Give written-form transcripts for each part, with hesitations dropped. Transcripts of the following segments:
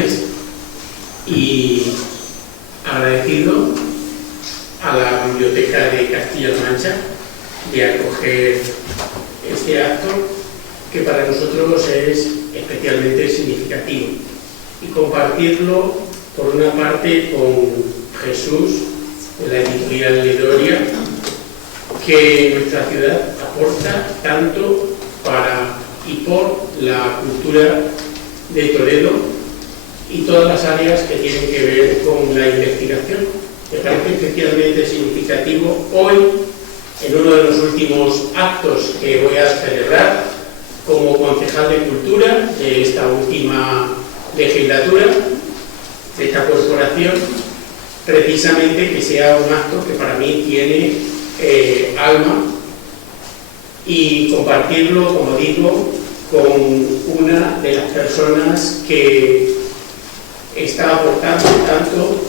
mes y agradecido a la Biblioteca de Castilla-La Mancha de acoger este acto que para nosotros es especialmente significativo y compartirlo por una parte con Jesús, de la editorial Ledoria, que nuestra ciudad aporta tanto para y por la cultura de Toledo y todas las áreas que tienen que ver con la investigación. Me parece especialmente significativo hoy, en uno de los últimos actos que voy a celebrar como concejal de Cultura de esta última legislatura, de esta corporación, precisamente que sea un acto que para mí tiene alma, y compartirlo, como digo, con una de las personas que está aportando tanto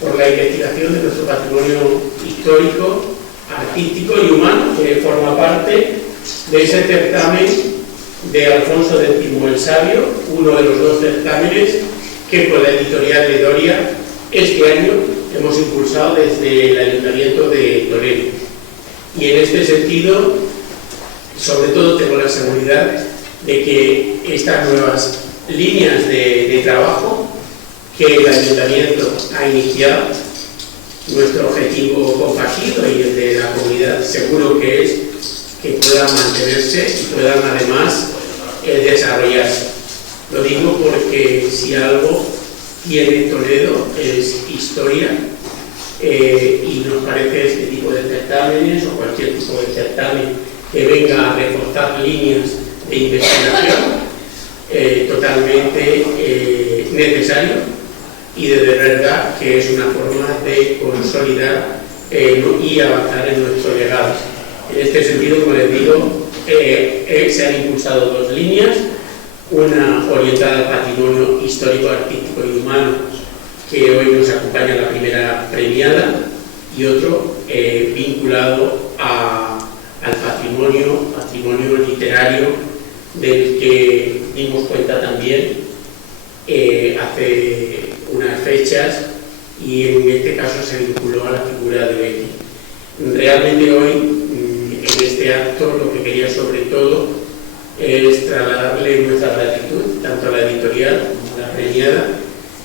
por la investigación de nuestro patrimonio histórico, artístico y humano, que forma parte de ese certamen de Alfonso X el Sabio, uno de los dos certámenes que con la editorial Ledoria este año hemos impulsado desde el Ayuntamiento de Toledo. Y en este sentido, sobre todo tengo la seguridad de que estas nuevas líneas de trabajo que el Ayuntamiento ha iniciado, nuestro objetivo compartido y el de la comunidad seguro que es que puedan mantenerse y puedan además desarrollarse. Lo digo porque si algo tiene Toledo es historia, y nos parece este tipo de certámenes o cualquier tipo de certamen que venga a reforzar líneas de investigación totalmente necesario, y de verdad que es una forma de consolidar y avanzar en nuestro legado. En este sentido, como les digo, se han impulsado dos líneas, una orientada al patrimonio histórico, artístico y humano, que hoy nos acompaña la primera premiada, y otro vinculado al patrimonio literario, del que dimos cuenta también hace unas fechas, y en este caso se vinculó a la figura de Becky. Realmente hoy, en este acto, lo que quería sobre todo es trasladarle nuestra gratitud tanto a la editorial como a la premiada,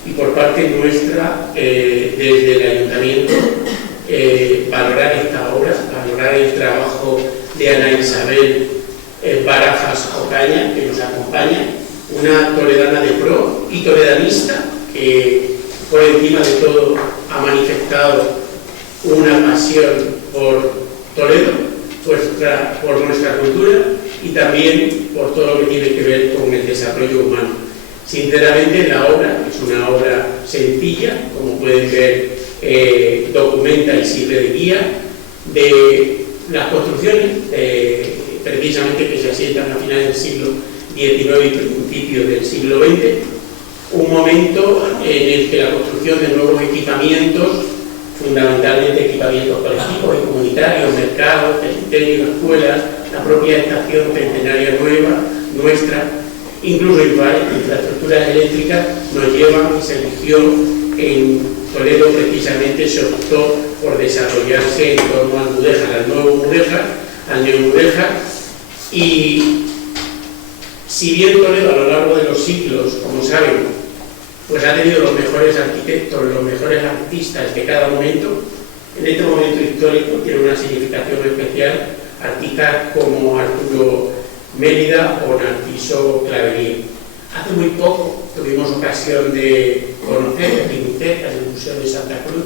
y por parte nuestra, desde el Ayuntamiento, valorar esta obra, valorar el trabajo de Ana Isabel Barajas Ocaña, que nos acompaña, una toledana de pro y toledanista que por encima de todo ha manifestado una pasión por Toledo, por nuestra cultura y también por todo lo que tiene que ver con el desarrollo humano. Sinceramente, la obra es una obra sencilla, como pueden ver, documenta y sirve de guía de las construcciones precisamente que se asientan a finales del siglo XIX y principios del siglo XX, un momento en el que la construcción de nuevos equipamientos, fundamentalmente equipamientos colectivos y comunitarios, mercados, cementerios, escuelas, la propia estación centenaria nueva, nuestra, incluso infraestructuras eléctricas, nos llevan y se eligió en Toledo, precisamente se optó por desarrollarse en torno al Mudéjar, al nuevo Mudéjar, al Neomudéjar. Y si bien Toledo a lo largo de los siglos, como saben, pues ha tenido los mejores arquitectos, los mejores artistas de cada momento, en este momento histórico tiene una significación especial artistas como Arturo Mérida o Narciso Clavería. Hace muy poco tuvimos ocasión de conocer en la Biblioteca del Museo de Santa Cruz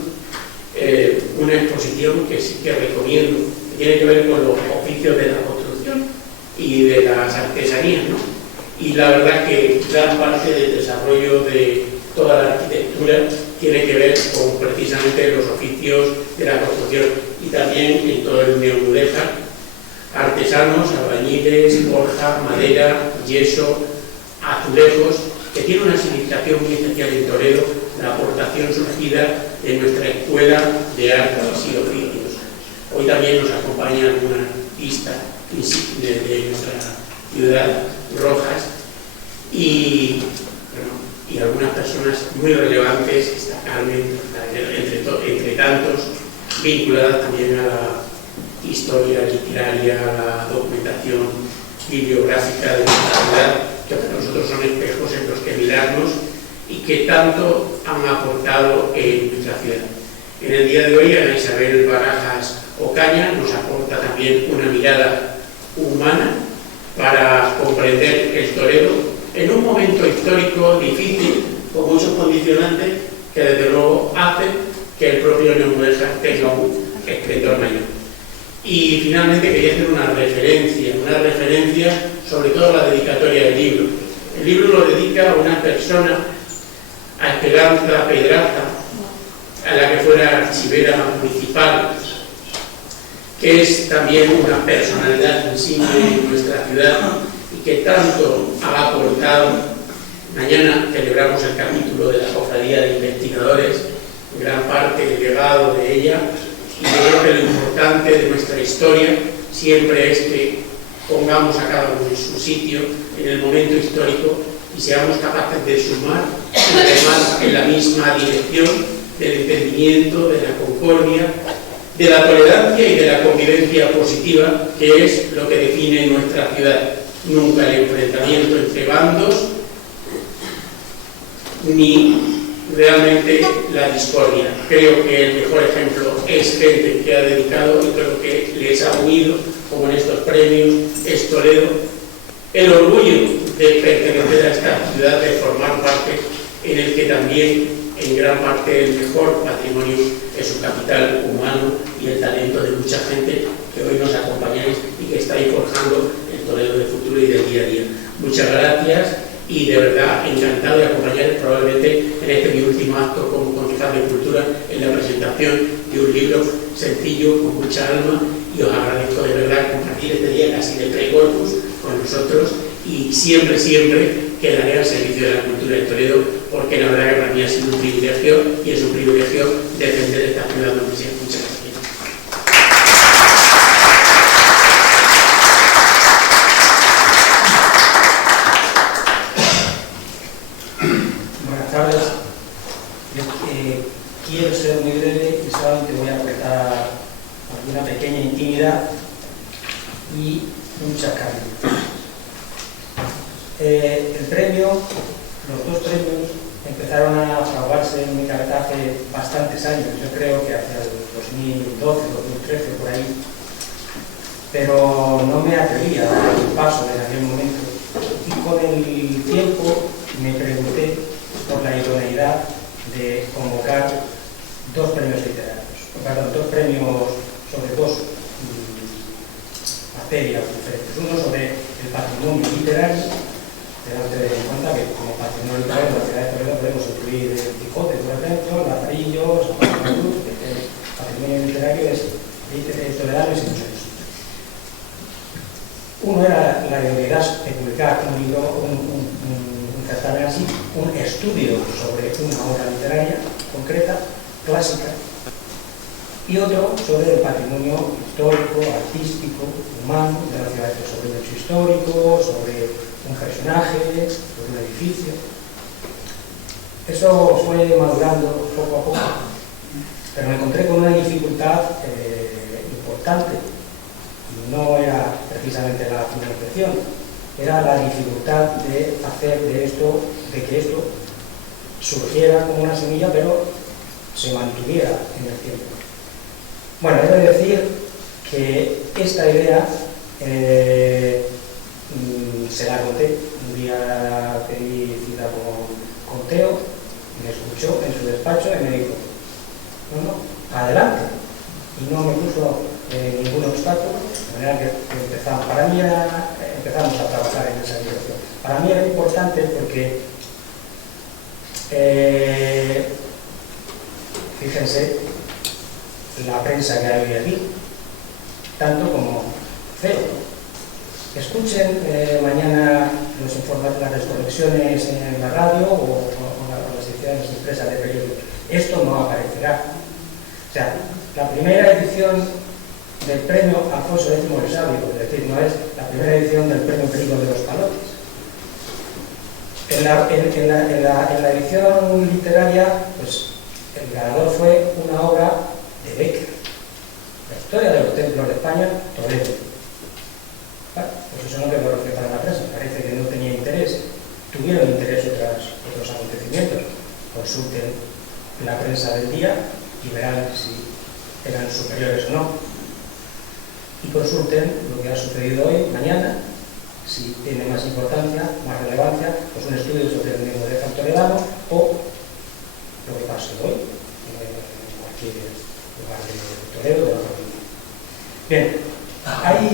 una exposición que sí que recomiendo, que tiene que ver con los oficios de la construcción y de las artesanías, ¿no? Y la verdad que gran parte del desarrollo de toda la arquitectura tiene que ver con precisamente los oficios de la construcción, y también en todo el Neomudéjar, artesanos, albañiles, forja, madera, yeso, azulejos, que tiene una significación muy especial en Toledo, la aportación surgida de nuestra escuela de artes y oficios. Hoy también nos acompaña una artista de nuestra ciudad, Rojas, y y algunas personas muy relevantes, está Carmen, entre tantos, vinculadas también a la historia literaria, a la documentación bibliográfica de nuestra ciudad, que para nosotros son espejos en los que mirarnos y que tanto han aportado en nuestra ciudad. En el día de hoy, Ana Isabel Barajas Ocaña nos aporta también una mirada humana para comprender el toreo en un momento histórico difícil, con muchos condicionantes que desde luego hacen que el propio Neumudéjar tenga un esplendor mayor. Y finalmente quería hacer una referencia sobre todo a la dedicatoria del libro. El libro lo dedica a una persona, a Esperanza Pedraza, a la que fuera archivera municipal, que es también una personalidad insigne en nuestra ciudad y que tanto ha aportado. Mañana celebramos el capítulo de la Cofradía de Investigadores, gran parte del legado de ella, y yo creo que lo importante de nuestra historia siempre es que pongamos a cada uno en su sitio, en el momento histórico, y seamos capaces de sumar y además en la misma dirección del entendimiento, de la concordia, de la tolerancia y de la convivencia positiva, que es lo que define nuestra ciudad. Nunca el enfrentamiento entre bandos, ni realmente la discordia. Creo que el mejor ejemplo es gente que ha dedicado, y creo que les ha unido, como en estos premios, es Toledo, el orgullo de pertenecer a esta ciudad, de formar parte, en el que también, en gran parte, el mejor patrimonio es su capital humano y el talento de mucha gente que hoy nos acompañáis y que estáis forjando el Toledo del futuro y del día a día. Muchas gracias. Y de verdad encantado de acompañar probablemente en este mi último acto como concejal de Cultura en la presentación de un libro sencillo, con mucha alma, y os agradezco de verdad compartir este día casi de pre-corpus con nosotros, y siempre quedaré al servicio de la cultura de Toledo, porque la verdad que para mí ha sido un privilegio y es un privilegio defender esta ciudad donde sea. Muchas gracias. Quiero ser muy breve y solamente voy a aportar alguna pequeña intimidad y un chascarrillo. El premio, los dos premios, empezaron a fraguarse en mi cabeza hace bastantes años, yo creo que hacia el 2012, 2013, por ahí, pero no me atrevía a dar un paso en aquel momento. Y con el tiempo me pregunté por la idoneidad de convocar dos premios literarios, dos premios sobre dos materias diferentes. Uno sobre el patrimonio literario, tenemos que tener en cuenta que como patrimonio literario en la ciudad de Toledo podemos incluir el Quijote, por ejemplo, Lazarillo, San Juan de la Cruz, el patrimonio literario es toledano y sin muchos. Uno era la idoneidad de publicar un libro, un certamen así, un estudio sobre una obra literaria concreta, clásica, y otro sobre el patrimonio histórico, artístico, humano de la ciudad, sobre un hecho histórico, sobre un personaje, sobre un edificio. Eso fue madurando poco a poco, pero me encontré con una dificultad importante, y no era precisamente la financiación, era la dificultad de hacer de que esto surgiera como una semilla, pero se mantuviera en el tiempo. Bueno, he de decir que esta idea se la conté. Un día pedí cita con Teo, me escuchó en su despacho y me dijo: no, adelante. Y no me puso ningún obstáculo, de manera que empezamos a trabajar en esa dirección. Para mí era importante porque fíjense la prensa que hay hoy aquí, tanto como CEO. Escuchen mañana las desconexiones en la radio o las ediciones impresas de periódicos. Esto no aparecerá. O sea, la primera edición del premio Alfonso X el Sabio, es decir, no es la primera edición del premio Perico de los Palotes. En la edición literaria, pues el ganador fue una obra de Becker, la historia de los templos de España, Toledo. Bueno, pues eso no quedó reflejado en la prensa, parece que no tenía interés. Tuvieron interés otros acontecimientos. Consulten la prensa del día y verán si eran superiores o no. Y consulten lo que ha sucedido hoy, mañana, si tiene más importancia, más relevancia, pues un estudio sobre el neoderecho toledano o lo que pasó hoy en cualquier lugar de Toledo de la familia. Bien, ahí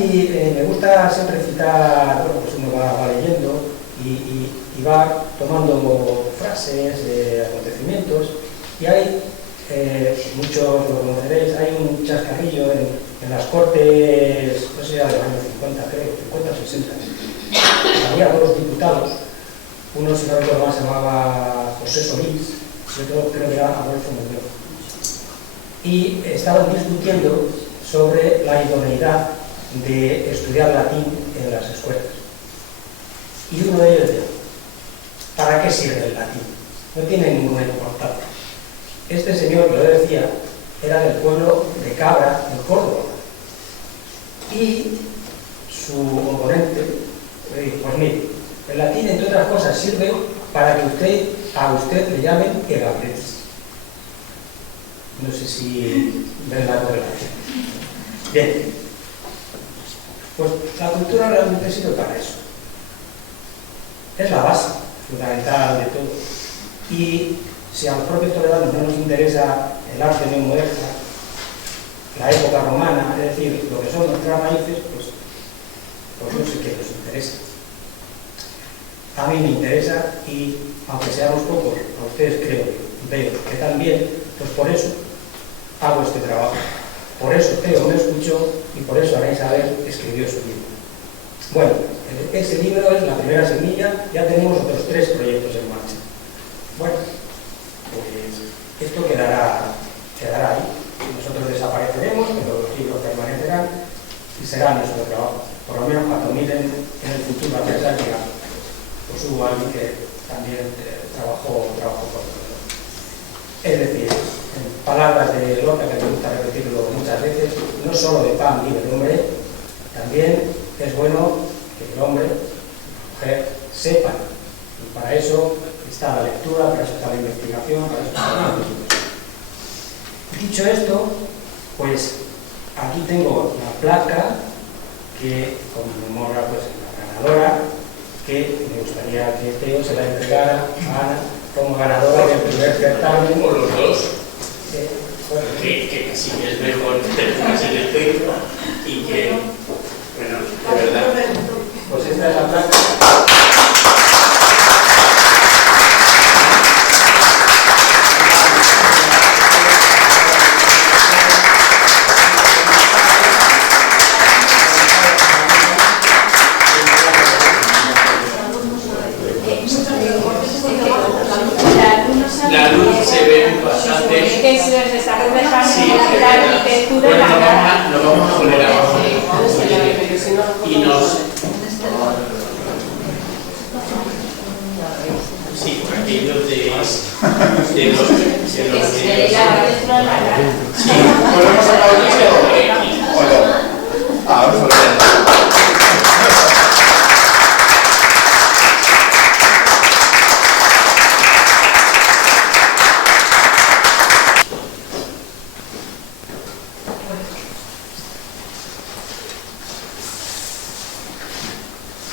me gusta siempre citar, bueno, pues uno va leyendo y va tomando frases de acontecimientos, y hay, muchos lo conoceréis, hay un chascarrillo en las Cortes, no sé, de los años 50, creo, 50 o 60. Había dos diputados, uno, si no recuerdo mal, se llamaba José Solís, y otro creo que era Adolfo Muñoz. Y estaban discutiendo sobre la idoneidad de estudiar latín en las escuelas. Y uno de ellos decía, ¿para qué sirve el latín? No tiene ninguna importancia. Este señor que lo decía era del pueblo de Cabra, en Córdoba. Y su oponente le dijo, pues mire, el latín, entre otras cosas, sirve para que a usted le llamen Egabretis. No sé si ven la correlación. Bien, pues la cultura realmente sirve para eso. Es la base fundamental de todo. Y si a los propios toledanos no nos interesa el arte neomoderno, la época romana, es decir, lo que son nuestras raíces, pues no sé qué nos interesa. A mí me interesa, y aunque seamos pocos, a ustedes veo que también, pues por eso hago este trabajo. Por eso Teo me escuchó y por eso Ana Isabel escribió su libro. Bueno, ese libro es la primera semilla, ya tenemos otros 3 proyectos en marcha. Bueno, pues esto quedará ahí. Nosotros desapareceremos, pero los libros permanecerán y será nuestro trabajo. Por lo menos cuando miren en el futuro a pensar que pues hubo alguien que también trabajó con nosotros. Es decir, en palabras de Lorca, que me gusta repetirlo muchas veces, no solo de pan vive el hombre, también es bueno que el hombre y la mujer sepan. Y para eso está la lectura, para eso está la investigación, para eso está la investigación. Dicho esto, pues aquí tengo la placa que conmemora pues la ganadora, que me gustaría que Teo se la entregara a Ana como ganadora del primer certamen. Como los dos, que sí que es mejor tenerlas en el pecho y que, bueno, de verdad. Pues esta es la placa. La luz se ve bastante. Sí, bueno, lo vamos a poner abajo. Y nos. Sí, por aquello de los. Sí, ¿Volvemos a la audiencia o no? Ahora solo.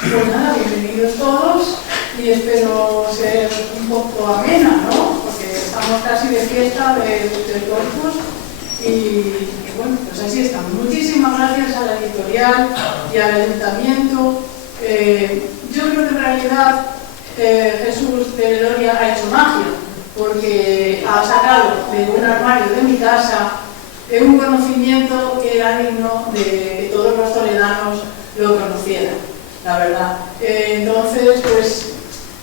Pues nada, bienvenidos todos y espero ser un poco amena, ¿no? Porque estamos casi de fiesta de Corpus y bueno, pues así estamos. Muchísimas gracias a la editorial y al ayuntamiento. Yo creo que en realidad Jesús de Gloria ha hecho magia, porque ha sacado de un armario de mi casa un conocimiento que era digno de que todos los toledanos lo conocieran, la verdad. Entonces, pues,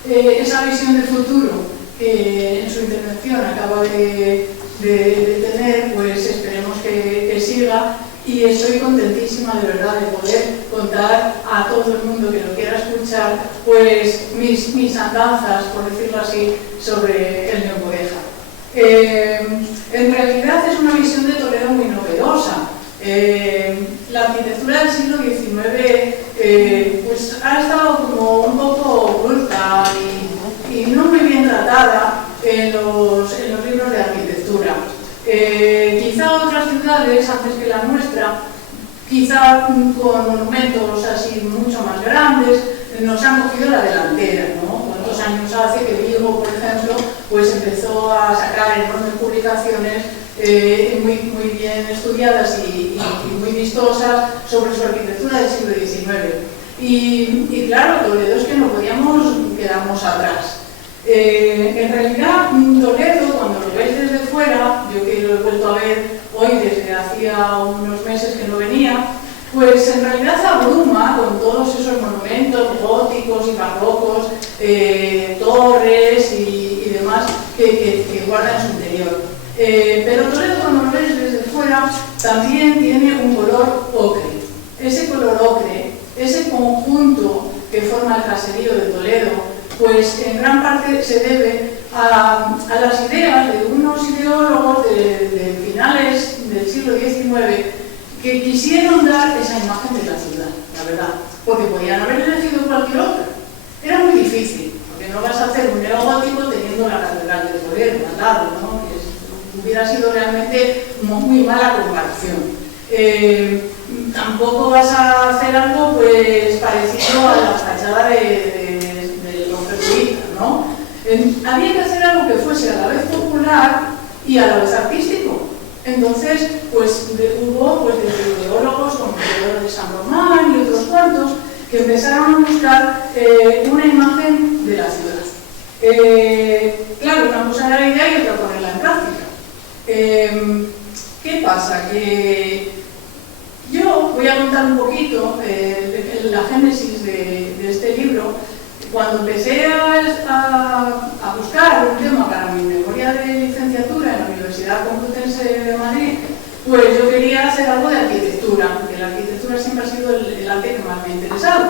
esa visión de futuro que en su intervención acaba de tener, pues esperemos que siga, y estoy contentísima de verdad de poder contar a todo el mundo que lo quiera escuchar, pues mis andanzas, por decirlo así, sobre el Neomudéjar. En realidad es una visión de Toledo muy novedosa. La arquitectura del siglo XIX pues ha estado como un poco oculta y no muy bien tratada en los libros de arquitectura. Quizá otras ciudades, antes que la nuestra, quizá con monumentos así mucho más grandes, nos han cogido la delantera, ¿no? ¿Cuántos años hace que Vigo, por ejemplo, pues empezó a sacar enormes publicaciones muy bien estudiadas y muy vistosas sobre su arquitectura del siglo XIX? Y claro, Toledo es que no podíamos quedarnos atrás. En realidad, Toledo, cuando lo ves desde fuera, yo que lo he vuelto a ver hoy desde hacía unos meses que no venía, pues en realidad abruma con todos esos monumentos góticos y barrocos, torres y demás que guarda en su interior. Pero Toledo, cuando lo ves desde fuera, también tiene un color ocre. Ese color ocre, ese conjunto que forma el caserío de Toledo, pues en gran parte se debe a las ideas de unos ideólogos de finales del siglo XIX que quisieron dar esa imagen de la ciudad, la verdad, porque podían haber elegido cualquier otra. Era muy difícil, porque no vas a hacer un neogótico teniendo la catedral de Toledo al lado, ¿no? Que hubiera sido realmente muy mala comparación. Tampoco vas a hacer algo pues parecido a la fachada de los jesuitas, ¿no? Había que hacer algo que fuese a la vez popular y a la vez artístico. Entonces, pues hubo pues, desde ideólogos como Teodoro de San Román y otros cuantos que empezaron a buscar una imagen de la ciudad. Claro, una cosa era la idea y otra ponerla en práctica. ¿Qué pasa? Que yo voy a contar un poquito la génesis de este libro. Cuando empecé a buscar un tema para mi memoria de licenciatura en la Universidad Complutense de Madrid, pues yo quería hacer algo de arquitectura, porque la arquitectura siempre ha sido el arte que más me ha interesado.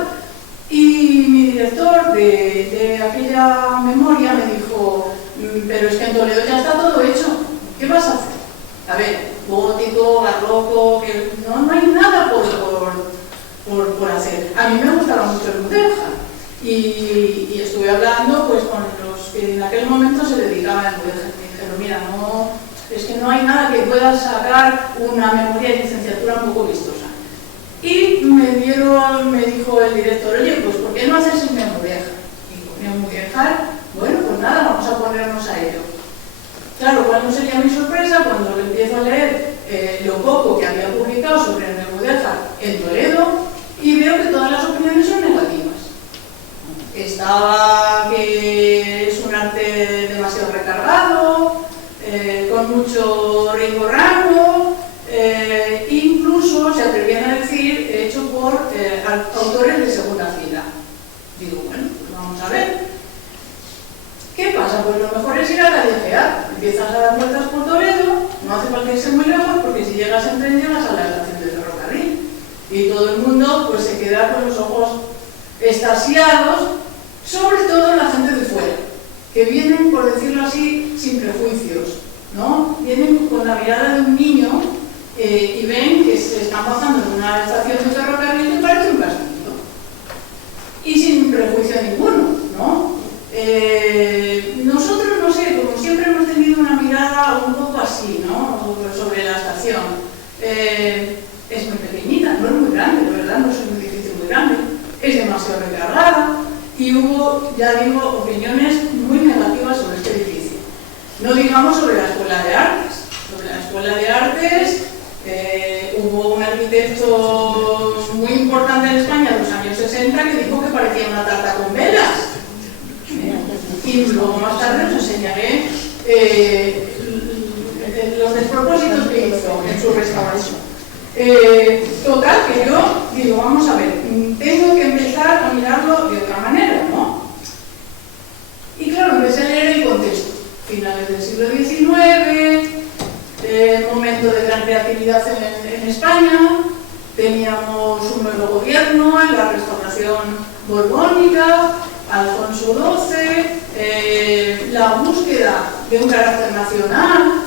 Y mi director de aquella memoria me dijo, pero es que en Toledo ya está todo hecho, ¿qué vas a hacer? A ver, gótico, barroco, que no hay nada por hacer. A mí me gustaba mucho el Mudéjar. Y estuve hablando pues, con los que en aquel momento se dedicaban al Mudéjar. Me dijeron, mira, no, es que no hay nada que pueda sacar una memoria de licenciatura un poco vistosa. Y me dijo el director, oye, pues ¿por qué no haces el Mudéjar? Digo, Mudéjar, bueno, pues nada, vamos a ponernos a ello. Claro, ¿cuál no sería mi sorpresa cuando empiezo a leer lo poco que había publicado sobre el Mudéjar en Toledo y veo que todas las opiniones son negativas? Estaba que es un arte demasiado recargado, con mucho ringo-rango, incluso se atrevían a decir hecho por autores de segunda fila. Digo, bueno, pues vamos a ver. ¿Qué pasa? Pues lo mejor es ir a callejear. Empiezas a dar vueltas por Toledo, no hace falta irse muy lejos porque si llegas en tren llegas a la estación de ferrocarril. Y todo el mundo pues se queda con los ojos extasiados, sobre todo la gente de fuera, que vienen, por decirlo así, sin prejuicios, ¿no? Vienen con la mirada de un niño y ven que se están pasando en una estación de ferrocarril que parece un castillo. Y sin prejuicio ninguno, ¿no? Nosotros, no sé, como siempre hemos tenido una mirada un poco así, ¿no? Sobre la estación. Es muy pequeñita, no es muy grande, ¿verdad? No es un edificio muy grande, es demasiado recargada y hubo, ya digo, opiniones muy negativas sobre este edificio. No digamos sobre la Escuela de Artes. Sobre la Escuela de Artes hubo un arquitecto muy importante en España en los años 60 que dijo que parecía una tarta con velas. Y luego más tarde os enseñaré los despropósitos que hizo en su restauración. Total, que yo digo, vamos a ver, tengo que empezar a mirarlo de otra manera, ¿no? Y claro, empecé a leer el contexto. Finales del siglo XIX, momento de gran creatividad en España, teníamos un nuevo gobierno, la restauración borbónica, Alfonso XII, la búsqueda de un carácter nacional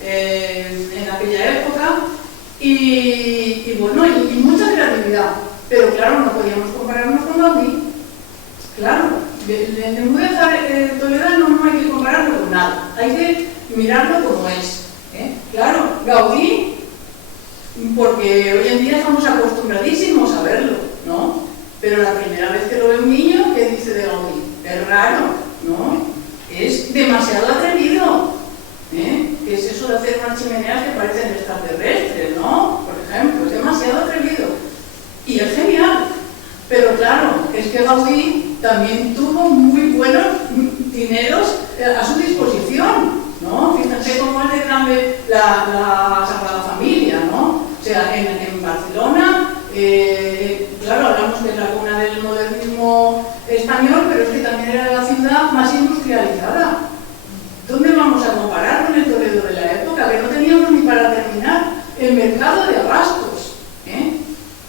en aquella época y bueno, y mucha creatividad. Pero claro, no podíamos compararnos con Gaudí. Claro, el Mudéjar toledano no hay que compararlo con nada, hay que mirarlo como es. Claro, Gaudí, porque hoy en día estamos acostumbradísimos a verlo, ¿no? Pero la primera vez que lo ve un niño, ¿qué dice de Gaudí? Es raro, ¿no? Es demasiado atrevido. ¿Qué es eso de hacer unas chimeneas que parecen extraterrestres, ¿no? Por ejemplo, es demasiado atrevido. Y es genial. Pero claro, es que Gaudí también tuvo muy buenos dineros a su disposición, ¿no? Fíjense cómo es de grande la Sagrada Familia, ¿no? O sea, en Barcelona, claro, hablamos de la cuna del modernismo español, pero es que también era la ciudad más industrializada. ¿Dónde vamos a comparar con el Toledo de la época? Que no teníamos ni para terminar el mercado de abastos,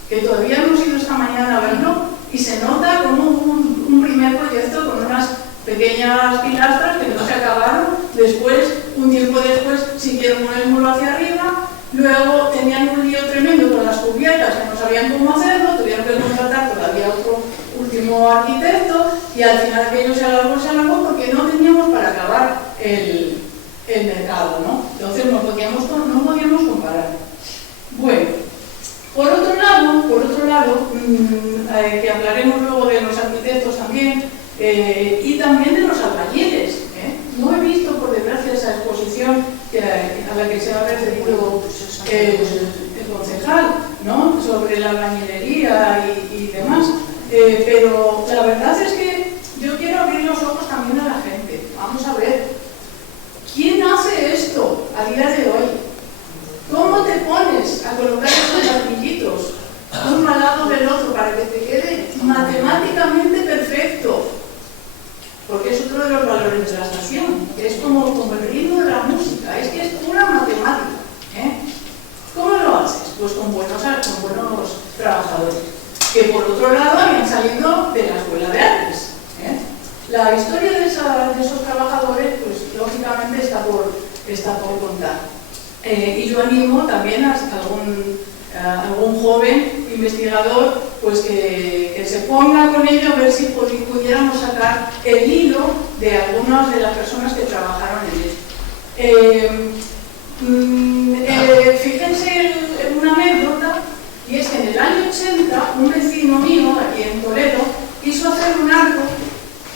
que todavía hemos ido esta mañana a verlo y se nota como un primer proyecto con unas pequeñas pilastras que no se acabaron. Después, un tiempo después, siguieron con el muro hacia arriba. Luego tenían un lío tremendo con las cubiertas que no sabían cómo hacerlo, tuvieron que contratar todavía otro último arquitecto y al final aquello se alargó porque no teníamos para acabar el mercado, ¿no? Entonces no podíamos comparar. Bueno, por otro lado, que hablaremos luego de los arquitectos también y también de los albañiles. No he visto, por desgracia, esa exposición a la que se ha referido el concejal, ¿no? Sobre la albañilería y demás. Pero la verdad es que yo quiero abrir los ojos también a la gente. Vamos a ver, ¿quién hace esto a día de hoy? ¿Cómo te pones a colocar esos ladrillitos uno al lado del otro para que te quede matemáticamente perfecto? Porque es otro de los valores de la estación, que es como el ritmo de la música, es que es pura matemática. ¿Cómo lo haces? Pues con buenos trabajadores, que por otro lado habían salido de la escuela de artes. La historia de esos trabajadores, pues lógicamente está por contar. Y yo animo también a algún joven investigador pues que se ponga con ello a ver si pudiéramos sacar el hilo de algunas de las personas que trabajaron en esto. Fíjense en una anécdota, y es que en el año 80 un vecino mío aquí en Toledo quiso hacer un arco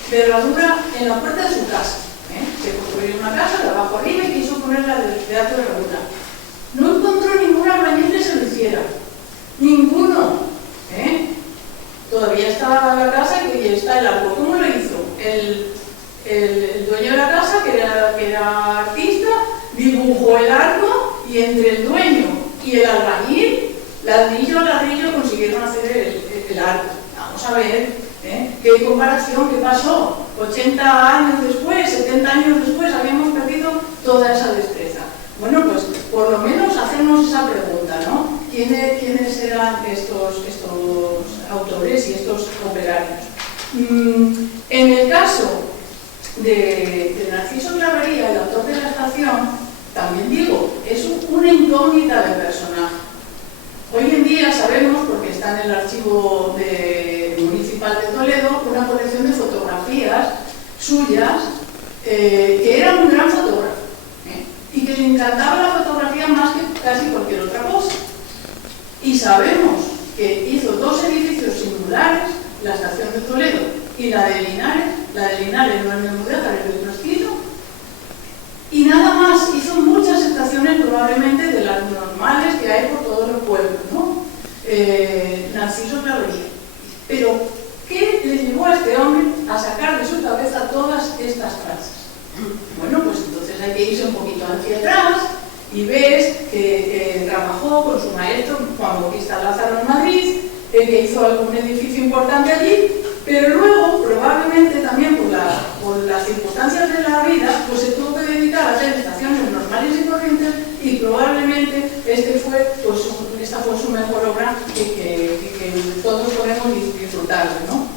de herradura en la puerta de su casa. Se construyó una casa de abajo arriba y quiso ponerla de alto de herradura. No encontró ningún albañil que se lo hiciera. Ninguno. Todavía está la casa y está el arco. ¿Cómo lo hizo? El dueño de la casa, que era artista, dibujó el arco y entre el dueño y el albañil, ladrillo a ladrillo, consiguieron hacer el arco. Vamos a ver. ¿Qué comparación? ¿Qué pasó? 80 años después, 70 años después, habíamos perdido toda esa destreza. Bueno, pues por lo menos hacernos esa pregunta, ¿no? ¿Quiénes eran estos autores y estos operarios? En el caso de Narciso Clavería, el autor de la estación, también digo, es una incógnita de personaje. Hoy en día sabemos, porque está en el archivo municipal de Toledo, una colección de fotografías suyas, que era un gran fotógrafo, y que le encantaba la fotografía más que casi cualquier otra cosa. Y sabemos que hizo dos edificios singulares, la estación de Toledo y la de Linares. La de Linares no es de Mudéjar, es de otro estilo. Y nada más, hizo muchas estaciones probablemente de las normales que hay por todos los pueblos, ¿no? Narciso Clavería. Pero, ¿qué le llevó a este hombre a sacar de su cabeza todas estas frases? Bueno, pues entonces hay que irse un poquito hacia atrás y ves que trabajó con su maestro Juan Bautista Lázaro en Madrid, que hizo algún edificio importante allí, pero luego, probablemente también por las circunstancias de la vida, pues se tuvo que dedicar a hacer estaciones normales y corrientes y probablemente esta pues su mejor obra que todos podemos disfrutar, ¿no?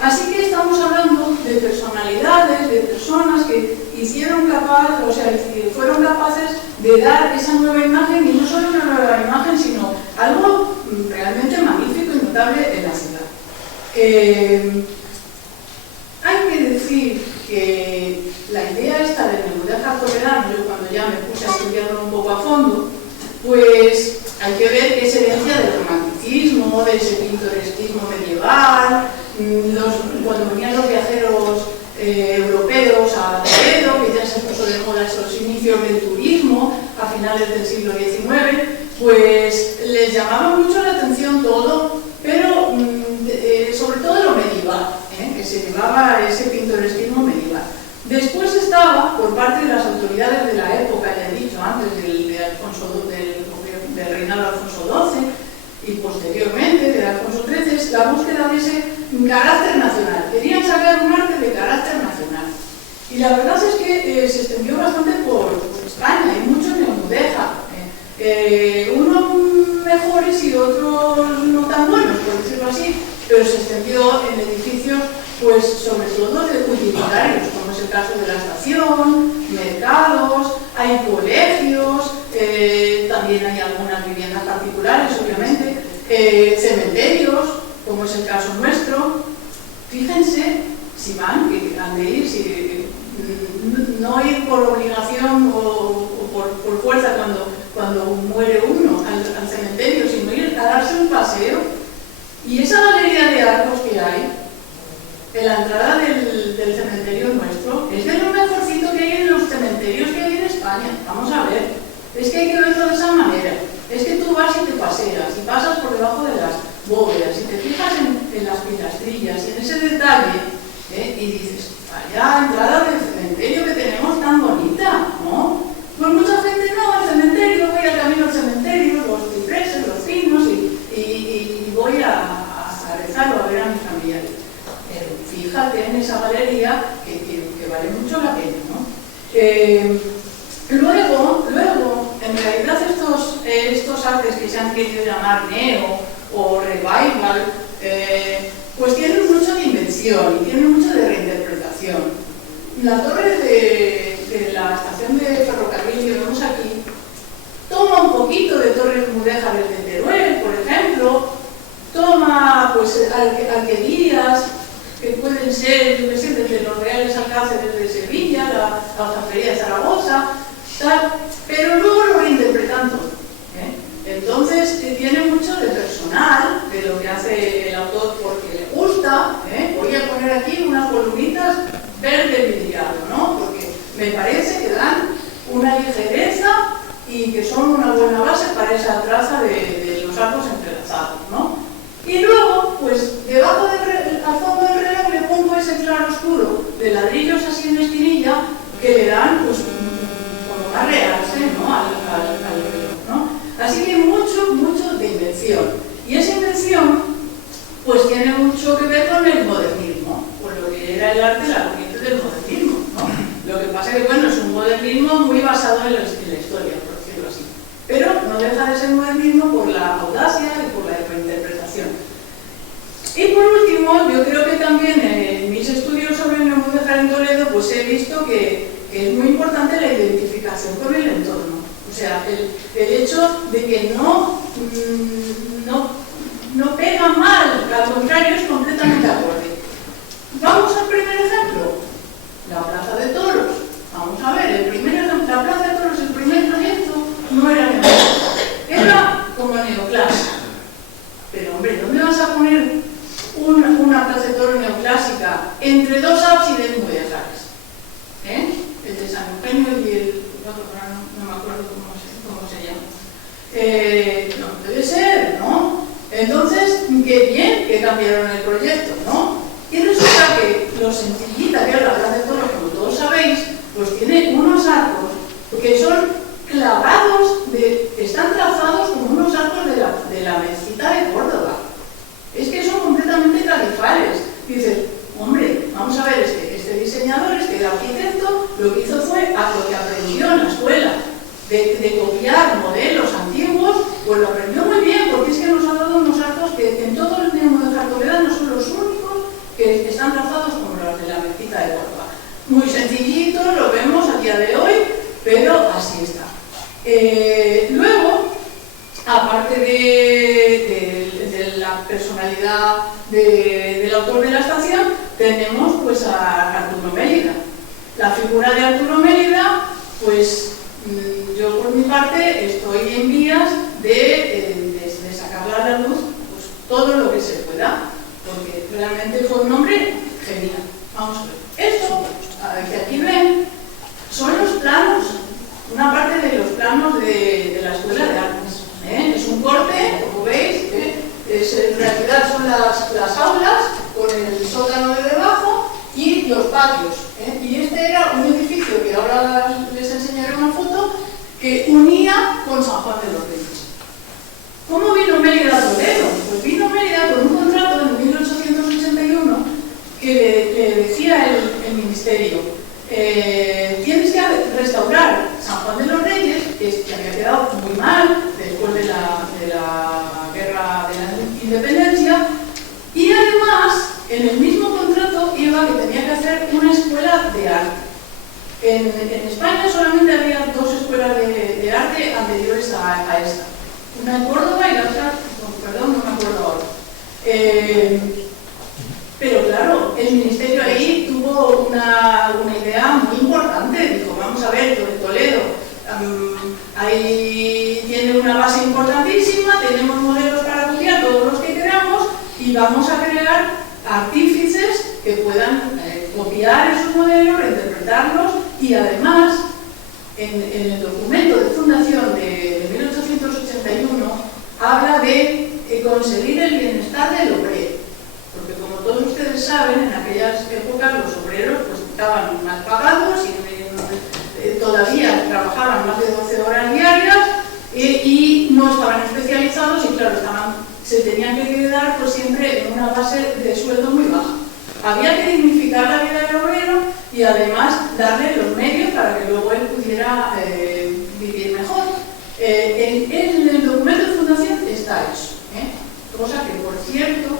Así que estamos hablando de personalidades, de personas que fueron capaces de dar esa nueva imagen, y no solo una nueva imagen, sino algo realmente magnífico y notable en la ciudad. Hay que decir que la idea esta del Mudéjar toledano, yo cuando ya me puse a estudiarlo un poco a fondo, pues hay que ver que es herencia del romanticismo, de ese pintoresquismo medieval, cuando venían los viajeros europeos a Toledo, que ya se puso de moda esos inicios del turismo a finales del siglo XIX, pues les llamaba mucho la atención todo, pero sobre todo lo medieval, que se llevaba ese pintoresquismo medieval. Después estaba, por parte de las autoridades de la época, ya he dicho antes, del reinado de Alfonso XII y posteriormente de Alfonso XIII, la búsqueda de ese carácter nacional. Querían sacar un arte de carácter nacional. Y la verdad es que se extendió bastante por España, hay muchos neomudéjar. Unos mejores y otros no tan buenos, por decirlo así, pero se extendió en edificios, pues sobre todo de utilitarios, como es el caso de la estación, mercados, hay colegios, también hay algunas viviendas particulares, obviamente, cementerios, como es el caso nuestro. Fíjense, si van, que han de ir, no ir por obligación o por fuerza cuando muere uno al cementerio, sino ir a darse un paseo. Y esa galería de arcos que hay en la entrada del cementerio nuestro es de lo mejorcito que hay en los cementerios que hay en España. Vamos a ver, es que hay que verlo de esa manera. Es que tú vas y te paseas y pasas por debajo de las bóvedas y te fijas en las pilastrillas y en ese detalle, y dices, vaya entrada del cementerio que tenemos tan bonita, ¿no? Pues mucha gente no, al cementerio, voy al camino al cementerio, los cipreses, los pinos y voy a rezar o a ver a mis familiares. Fíjate en esa galería que vale mucho la pena, ¿no? Luego, en realidad estos artes que se han querido llamar neo o revival, pues tienen mucho de invención y tienen mucho de reinterpretación. La torre de la estación de ferrocarril que vemos aquí toma un poquito de torres mudéjares de Teruel, por ejemplo, toma pues arquerías que pueden ser, yo qué sé, desde los Reales Alcáceres de Sevilla, la Orfebrería de Zaragoza, tal, pero luego lo reinterpretan todo. Entonces tiene mucho de personal, de lo que hace el autor porque le gusta. Voy a poner aquí unas columnitas verde vidriado, ¿no? Porque me parece que dan una ligereza y que son una buena base para esa traza de los arcos entrelazados, ¿no? Y luego, pues debajo al fondo del reloj le pongo ese claro oscuro de ladrillos así en esquinilla que le dan, pues, como más realce, ¿no? al reloj, ¿no? Así que mucho de invención. Y esa invención, pues tiene mucho que ver con el modernismo, con lo que era el arte, la corriente del modernismo, ¿no? Lo que pasa es que, bueno, es un modernismo muy basado en la historia, por decirlo así. Pero no deja de ser modernismo por la audacia y por la reinterpretación. Y por último, yo creo que también en mis estudios sobre el neomudéjar en Toledo, pues he visto que es muy importante la identificación con el entorno. O sea, el hecho de que no pega mal, al contrario, es completamente acorde. Vamos al primer ejemplo, la Plaza de Toros. Vamos a ver, el primer ejemplo, la Plaza de Toros, el primer proyecto no era neoclásico, era como neoclásico. Pero hombre, ¿dónde vas a poner una Plaza de Toros neoclásica entre dos ábsides mudéjares? El de San Eugenio y el otro, no me acuerdo cómo se llama. No debe ser, ¿no? Entonces, qué bien que cambiaron el proyecto, ¿no? Y resulta que lo sencillita que es la Plaza de Toros, como todos sabéis, pues tiene unos arcos que son clavados, están trazados como unos arcos de la mezquita de Córdoba. Es que son completamente califales. Dices, hombre, vamos a ver, este diseñador, este arquitecto, lo que hizo fue a lo que aprendió en la escuela, de copiar modelos antiguos sencillito, lo vemos a día de hoy, pero así está. Luego, aparte de la personalidad del autor de la estación, tenemos pues a Arturo Mérida. La figura de Arturo Mérida, pues yo por mi parte estoy en vías de sacarla a la luz pues, todo lo que se pueda, porque realmente fue un hombre genial. Vamos a ver. Esto que aquí ven son los planos, una parte de los planos de la Escuela de Artes. Es un corte, como veis, en realidad son las aulas con el sótano de debajo y los patios. Y este era un edificio que ahora les enseñaré una foto que unía con San Juan de los Reyes. ¿Cómo vino Mérida a Toledo? Pues vino Mérida con un contrato en 1881 que le decía el ministerio: tienes que restaurar San Juan de los Reyes, que había quedado muy mal después de la guerra de la independencia, y además en el mismo contrato iba que tenía que hacer una escuela de arte. En España solamente había dos escuelas de arte anteriores a esta, una en Córdoba y la otra, perdón, no me acuerdo ahora. Pero claro, el ministerio ahí tuvo una idea muy importante. Dijo, vamos a ver, Toledo, ahí tiene una base importantísima, tenemos modelos para estudiar todos los que queramos y vamos a crear artífices que puedan copiar esos modelos, reinterpretarlos y además en el documento de fundación de 1881 habla de conseguir el bienestar del obrero. Porque como todos ustedes saben, en aquellas épocas los obreros pues, estaban mal pagados y todavía trabajaban más de 12 horas diarias y no estaban especializados y claro, se tenían que quedar pues, siempre en una base de sueldo muy baja. Había que dignificar la vida del obrero y además darle los medios para que luego él pudiera vivir mejor. En el documento de fundación está eso. Cosa que, por cierto,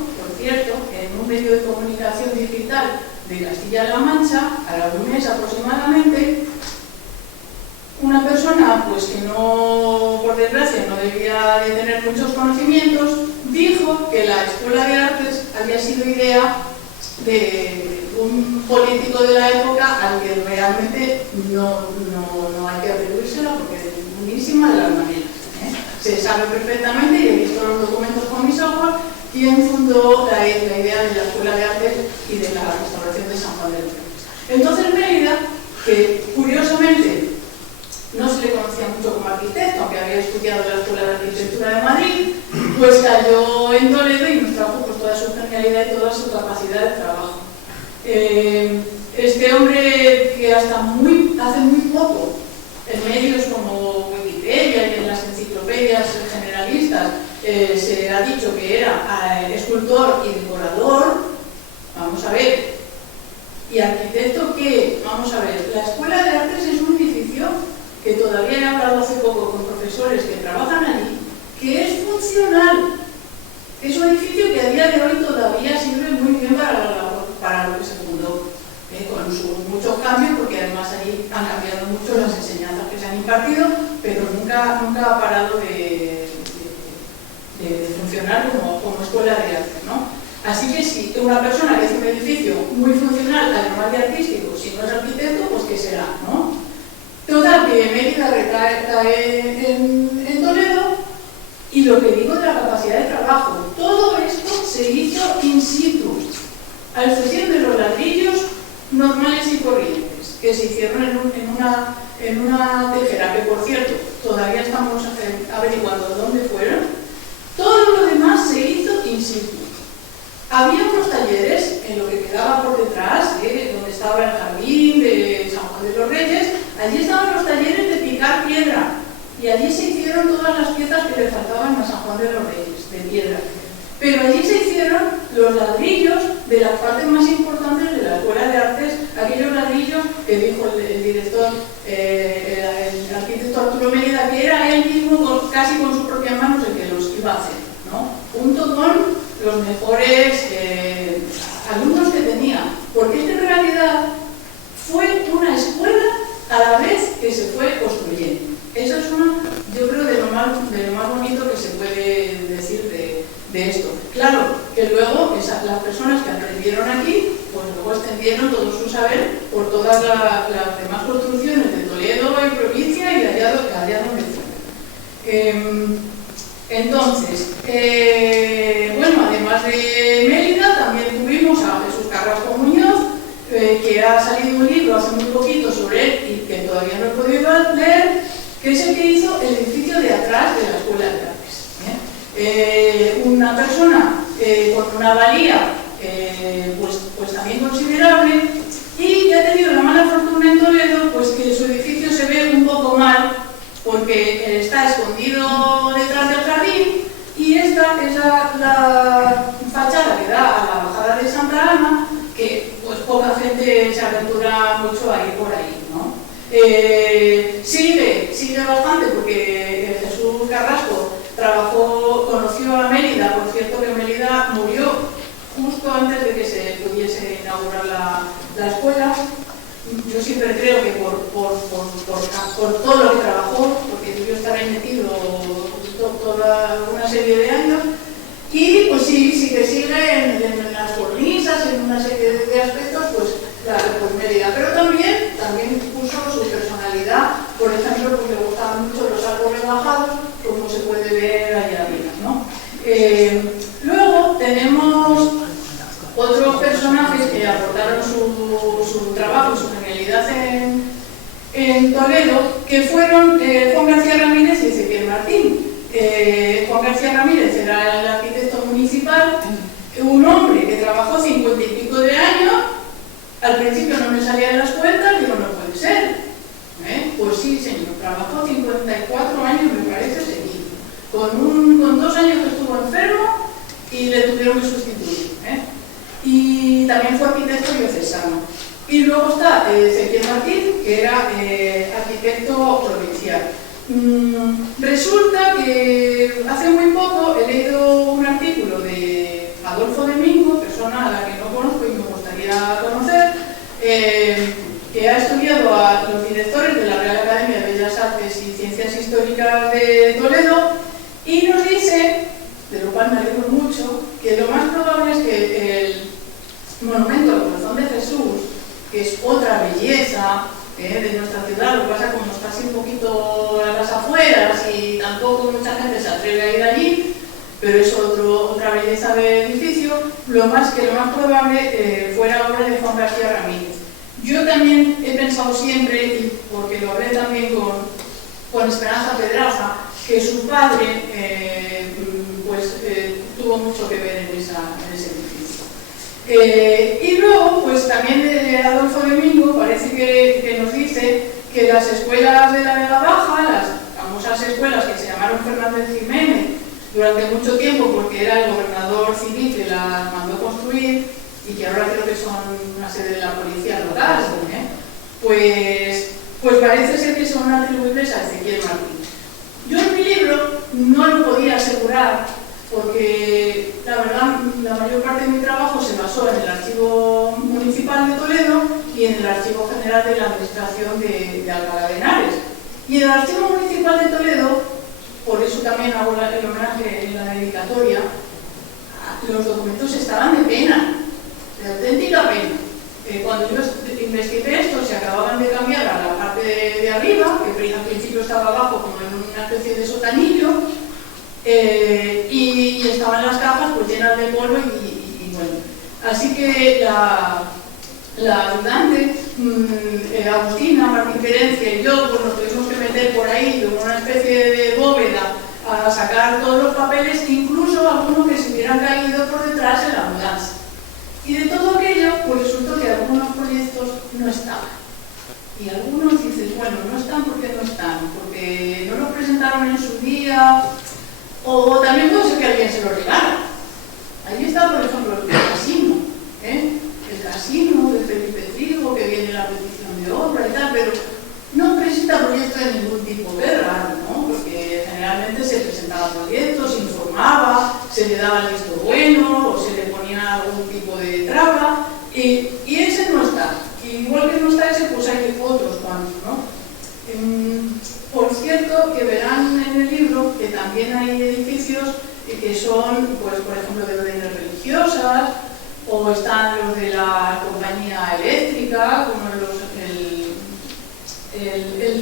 en un medio de comunicación digital de Castilla-La Mancha, a un mes aproximadamente, una persona pues, que no, por desgracia, no debía de tener muchos conocimientos, dijo que la Escuela de Artes había sido idea de un político de la época al que realmente no hay que atribuírsela porque es buenísima de las maneras. Se sabe perfectamente, y he visto los documentos con mis ojos, quién fundó la idea de la Escuela de Artes y de la restauración de San Juan de los Reyes. Entonces Mérida, que curiosamente no se le conocía mucho como arquitecto, aunque había estudiado en la Escuela de Arquitectura de Madrid, pues cayó en Toledo y nos trajo pues, toda su genialidad y toda su capacidad de trabajo. Este hombre que hasta hace muy poco en medios como Wikipedia y en las enciclopedias generalistas se ha dicho que era escultor y decorador, vamos a ver, y arquitecto que, vamos a ver, la Escuela de Artes es un edificio que todavía he hablado hace poco con profesores que trabajan allí, que es funcional. Es un edificio que a día de hoy todavía sirve muy bien para lo que se fundó, con sus muchos cambios, porque además allí han cambiado mucho las enseñanzas que se han impartido, pero nunca ha parado de funcionar como escuela de arte, ¿no? Así que si una persona que hace un edificio muy funcional, además de artístico, si no es arquitecto, pues ¿qué será, no? Total, que Mérida recae en Toledo, y lo que digo de la capacidad de trabajo, todo esto se hizo in situ, a excepción de los ladrillos normales y corrientes, que se hicieron en una tejera, que por cierto, todavía estamos averiguando dónde fueron. Todo lo demás se hizo in situ. Había unos talleres en lo que quedaba por detrás, donde estaba el jardín de San Juan de los Reyes. Allí estaban los talleres de picar piedra y allí se hicieron todas las piezas que le faltaban a San Juan de los Reyes, de piedra. Pero allí se hicieron los ladrillos de las partes más importantes de la Escuela de Artes, aquellos ladrillos que dijo el director, el arquitecto Arturo Mérida, que era él mismo casi con sus propias manos el que los iba a hacer, ¿no? Junto con los mejores alumnos que tenía, porque es que en realidad fue una una escuela a la vez que se fue construyendo. Eso es yo creo, de lo más bonito que se puede decir de esto. Claro, que luego las personas que aprendieron aquí, pues luego extendieron todo su saber por todas las demás construcciones de Toledo y provincia y de allá donde fueron. Entonces, bueno, además de Mérida, también tuvimos a Jesús Carrasco Muñoz, que ha salido un libro hace muy poquito sobre él y que todavía no he podido leer, que es el que hizo el edificio de atrás de la Escuela de Artes. Una persona con una valía pues también considerable, y que ha tenido la mala fortuna en Toledo pues que su edificio se ve un poco mal porque está escondido detrás del jardín, y esta es la fachada que da a la bajada de Santa Ana, que pues poca gente se aventura mucho a ir por ahí, ¿no? Sigue bastante porque Jesús Carrasco conoció a Mérida. Por cierto, que Mérida murió justo antes de que se pudiese inaugurar la escuela. Yo siempre creo que por todo lo que trabajó, porque debió estar ahí metido toda una serie de años, y pues sí que sigue en las cornisas, en una serie de aspectos, pues Mérida. Pero también puso su personalidad. Por ejemplo, pues le gustaban mucho los árboles bajados, como se puede ver allá arriba, ¿no? Luego tenemos otros personajes que aportaron su trabajo, su genialidad en Toledo, que fueron Juan García Ramírez y Ezequiel Martín. Juan García Ramírez era el arquitecto municipal, un hombre que trabajó 50 y pico de años. Al principio no me salía de las cuentas, digo, no puede ser. Pues sí, señor, trabajó 54 años, me parece, seguido. Con 2 años que estuvo enfermo y le tuvieron que sustituir. Y también fue arquitecto diocesano. Y luego está Ezequiel Martín, que era arquitecto provincial. Resulta que hace muy poco he leído un artículo de Adolfo de Mingo, persona a la que no conozco y me gustaría conocer, que ha estudiado a los directores de la Real Academia de Bellas Artes y Ciencias Históricas de Toledo, y nos dice, de lo cual me alegro mucho, que lo más probable es que el monumento al corazón de Jesús, que es otra belleza de nuestra ciudad, lo que pasa como está así un poquito a las afueras y tampoco mucha gente se atreve a ir allí, pero es otra belleza de edificio, lo más probable fuera obra de Juan García Ramírez. Yo también he pensado siempre, y porque lo hablé también con Esperanza Pedraza, que su padre tuvo mucho que ver en ese edificio. Y luego, pues también de Adolfo de Mingo parece que nos dice que las escuelas de la Vega Baja, las famosas escuelas que se llamaron Fernández Jiménez durante mucho tiempo porque era el gobernador civil que las mandó construir y que ahora creo que son una sede de la policía local, pues parece ser que son atribuibles a Ezequiel Martín. Yo en mi libro no lo podía asegurar porque la verdad la mayor parte de mi trabajo se basó en el Archivo Municipal de Toledo y en el Archivo General de la Administración de Alcalá de Henares. Y en el Archivo Municipal de Toledo, por eso también hago el homenaje en la dedicatoria, los documentos estaban de pena, de auténtica pena. Cuando yo investigué esto, se acababan de cambiar a la parte de arriba, que al principio estaba abajo como en una especie de sotanillo, y estaban las cajas pues llenas de polvo y bueno. Así que la ayudante, Agustina Martín Querencia y yo, pues nos tuvimos que meter por ahí en una especie de bóveda a sacar todos los papeles, incluso algunos que se hubieran caído por detrás en la mudanza. Y de todo aquello, pues resultó que algunos proyectos no estaban. Y algunos dices, bueno, no están porque no están, porque no los presentaron en su día, o también puede ser que alguien se lo regala. Ahí está, por ejemplo, el casino, el casino de Felipe Trigo, que viene la petición de obra y tal, pero no presenta proyectos de ningún tipo, que es raro, ¿no? Porque generalmente se presentaban proyectos, se informaba, se le daba el visto bueno, o se le ponía algún tipo de traba, y ese no está. Igual que no está ese, pues hay Por cierto, que verán en el libro que también hay edificios que son, pues, por ejemplo, de órdenes religiosas, o están los de la compañía eléctrica, como el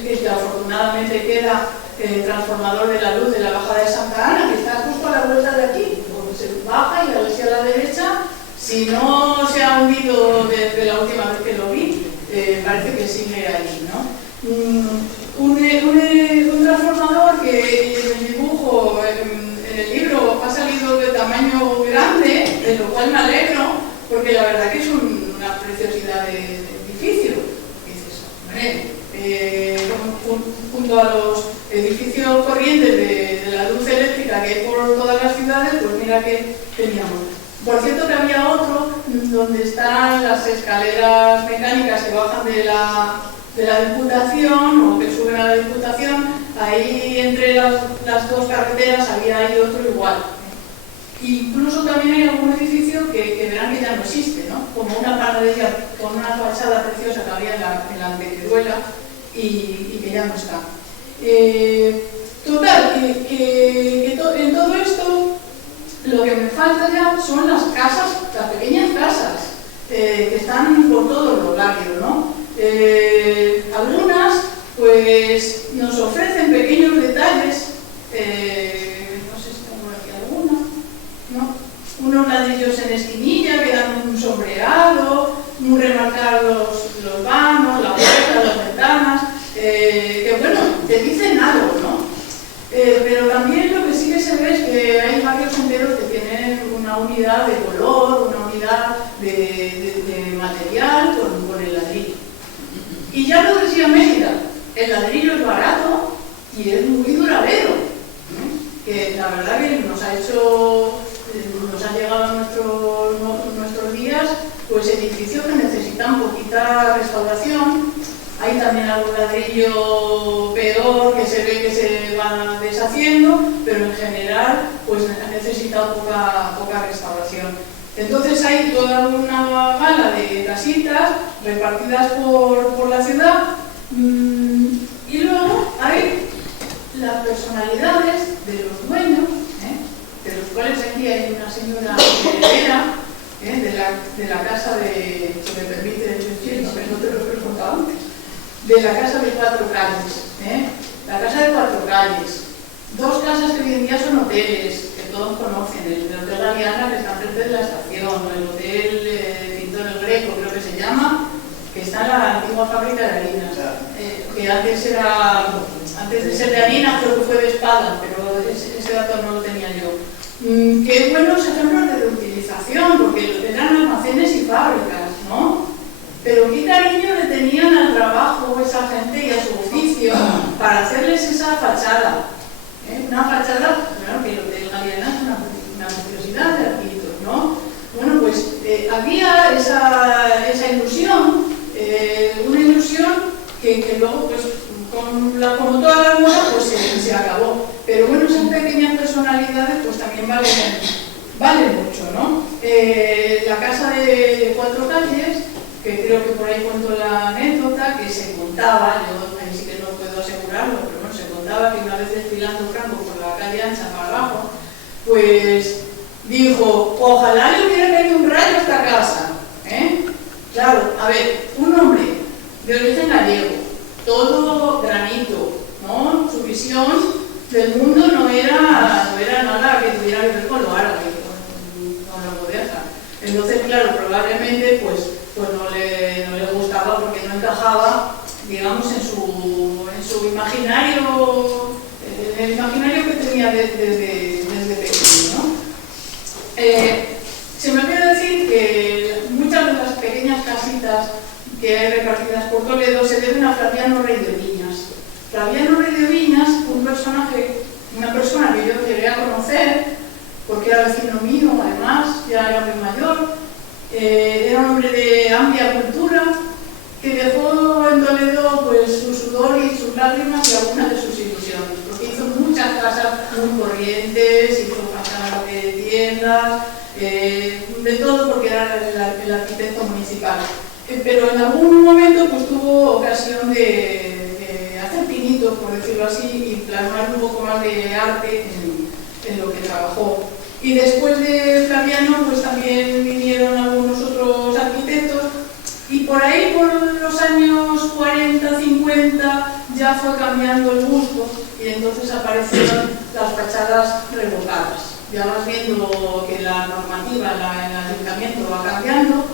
que afortunadamente queda el transformador de la luz de la bajada de Santa Ana, que está justo a la vuelta de aquí, porque se baja y a la derecha, si no se ha hundido desde la última vez que lo vi, parece que sigue allí, ¿no? Un transformador que en el dibujo, en el libro, ha salido de tamaño grande, de lo cual me alegro, porque la verdad que es una preciosidad de edificio. Dices, hombre, junto a los edificios corrientes de la luz eléctrica que hay por todas las ciudades, pues mira que teníamos. Por cierto que había otro donde están las escaleras mecánicas que bajan de la Diputación o que suben a la Diputación, ahí entre las dos carreteras había ahí otro igual. Incluso también hay algún edificio que verán que ya no existe, ¿no? Como una panadería con una fachada preciosa que había en la Antequeruela y que ya no está. Total, que en todo esto lo que me falta ya son las casas, las pequeñas casas que están por todos los barrios, ¿no? Algunas pues nos ofrecen pequeños detalles, no sé si tengo aquí alguna, ¿no? Unos ladrillos en esquinilla que dan un sombreado, un remarcar los vanos, la puerta, las ventanas, que bueno, te dicen algo, ¿no? Pero también lo que sí que se ve es que hay barrios enteros que tienen una unidad de color, una unidad de material con el ladrillo. Y ya lo decía Mérida, el ladrillo es barato y es muy duradero, ¿no? Que la verdad que nos ha llegado a nuestros días pues edificios que necesitan poquita restauración. Hay también algún ladrillo peor que se ve que se va deshaciendo, pero en general pues necesita poca restauración. Entonces hay toda una gala de casitas repartidas por la ciudad y luego hay las personalidades de los dueños, de los cuales aquí hay una señora heredera de la casa de, si me permite decir, no te lo he contado antes, de la casa de 4 calles, la casa de 4 calles, 2 casas que hoy en día son hoteles, que todos conocen, el Hotel Ariana, que está frente de la estación, el Hotel Pintor el Greco, creo que se llama, que está en la antigua fábrica de harinas, que antes de ser de harinas creo que fue de Espada, pero ese dato no lo tenía yo. Qué buenos ejemplos de reutilización, porque eran almacenes y fábricas, ¿no? Pero qué cariño le tenían al trabajo esa gente y a su oficio para hacerles esa fachada. Una fachada, claro, que el Hotel Galeana es una preciosidad de arquitectos, ¿no? Bueno, pues había esa ilusión, una ilusión que luego, pues, como toda la moda, pues se acabó. Pero bueno, esas pequeñas personalidades, pues también valen mucho, ¿no? La casa de 4 calles, que creo que por ahí cuento la anécdota, que se contaba, yo ahí sí que no puedo asegurarlo, pero bueno, se contaba que una vez desfilando Franco por la calle ancha para abajo, pues dijo, ojalá le hubiera caído un rayo a esta casa, Claro, a ver, un hombre de origen gallego, todo granito, ¿no? Su visión del mundo no era nada que tuviera que ver con lo árabe, con lo moderno. Entonces, claro, probablemente pues no le gustaba porque no encajaba, digamos, en su imaginario, en el imaginario que tenía desde pequeño, ¿no? Se me olvidó decir que muchas de las pequeñas casitas que hay repartidas por Toledo se deben a Flaviano Rey de Viñas. Flaviano Rey de Viñas, una persona que yo llegué a conocer, porque era vecino mío, además, ya era muy mayor, era un hombre de amplia cultura, que dejó en Toledo pues, su sudor y sus lágrimas y algunas de sus ilusiones, porque hizo muchas casas muy corrientes, hizo fachadas de tiendas, de todo, porque era el arquitecto municipal. Pero en algún momento pues, tuvo ocasión de hacer pinitos, por decirlo decirlo así, y plasmar un poco más de arte en lo que trabajó. Y después de Flaviano, pues también vinieron algunos otros arquitectos, y por ahí, por los años 40, 50, ya fue cambiando el gusto, y entonces aparecieron las fachadas revocadas. Ya vas viendo que la normativa, el ayuntamiento va cambiando,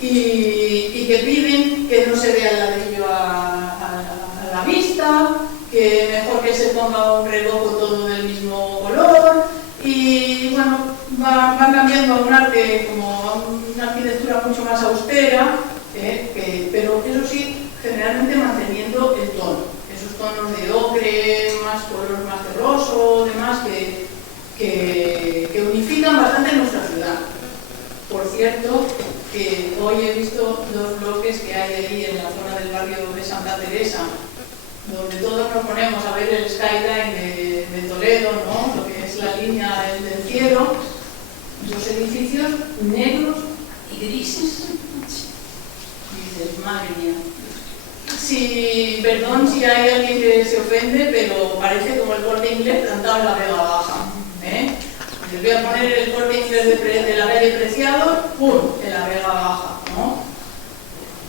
y que piden que no se vea el ladrillo a la vista, que mejor que se ponga un revoco todo del mismo color, y bueno, van cambiando a un arte como a una arquitectura mucho más austera, pero eso sí, generalmente manteniendo el tono, esos tonos de ocre, más color más terroso, demás, que unifican bastante nuestra ciudad. Por cierto, que hoy he visto 2 bloques que hay ahí en la zona del barrio de Santa Teresa, donde todos nos ponemos a ver el skyline de Toledo, ¿no? Lo que es la línea del cielo, 2 edificios negros y grises. Y dices, madre mía. Sí, perdón si hay alguien que se ofende, pero parece como el Corte Inglés plantado en la Vega Baja. Les voy a poner el Corte Inglés de la calle Preciado, ¡pum!, en la Vega Baja, ¿no?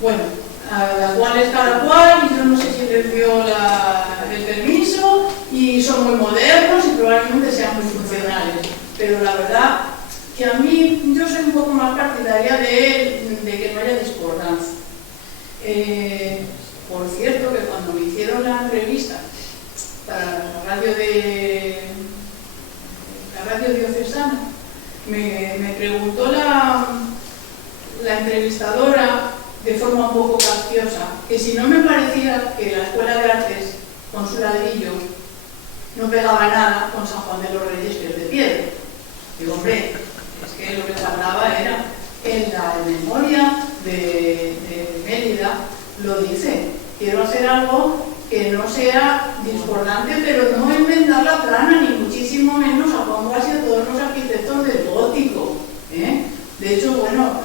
Bueno, a la cual es cada cual, y yo no sé si les dio el permiso, y son muy modernos y probablemente sean muy funcionales, pero la verdad que a mí, yo soy un poco más partidaria de que no haya discordancia. Por cierto, que cuando me hicieron la entrevista para la radio diocesana, me preguntó la entrevistadora de forma un poco capciosa que si no me parecía que la Escuela de Artes con su ladrillo no pegaba nada con San Juan de los Reyes, que es de piedra. Digo, hombre, es que lo que faltaba era en la memoria de Mérida, lo dice, quiero hacer algo que no sea discordante, pero no inventar la plana, ni muchísimo menos a Juan Guas y a todos los arquitectos del gótico. De hecho, bueno,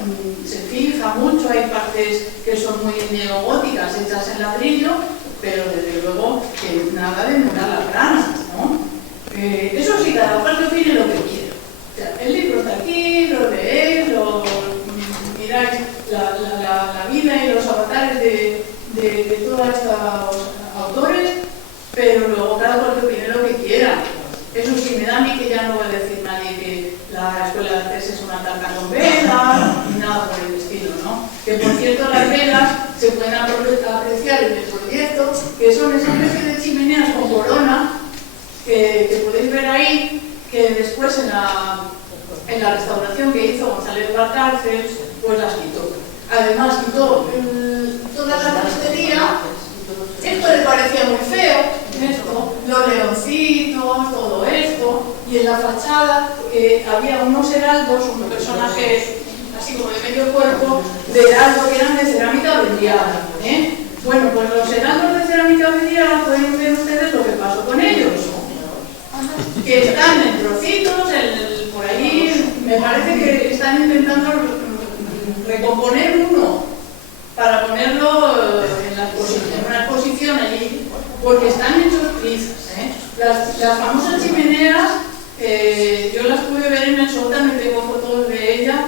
se fija mucho, hay partes que son muy neogóticas, hechas en ladrillo, pero desde luego que nada de inventar la plana, ¿no? Eso sí, cada cual opine lo que quiera. O sea, el libro está aquí, lo leéis, miráis la vida y los avatares de todos estos autores, pero luego cada cual que opine lo que quiera. Eso sí, me da a mí que ya no va a decir nadie que la Escuela de Artes es una tarta con velas, ni nada por el estilo, ¿no? Que por cierto las velas se pueden apreciar en el proyecto, que son esa especie de chimeneas con corona, que podéis ver ahí, que después en la restauración que hizo González Valcárcel, pues las quitó. Además quitó toda la tapicería. Esto le parecía muy feo, los leoncitos, todo esto, y en la fachada había unos heraldos, unos personajes así como de medio cuerpo, de heraldo que eran de cerámica vidriada. Bueno, pues los heraldos de cerámica vidriada, pueden ver ustedes lo que pasó con ellos, que están en trocitos, por ahí, me parece que están intentando recomponer uno para ponerlo en una exposición allí, porque están hechos trizas. Las famosas chimeneas, yo las pude ver en el sótano y tengo fotos de ella,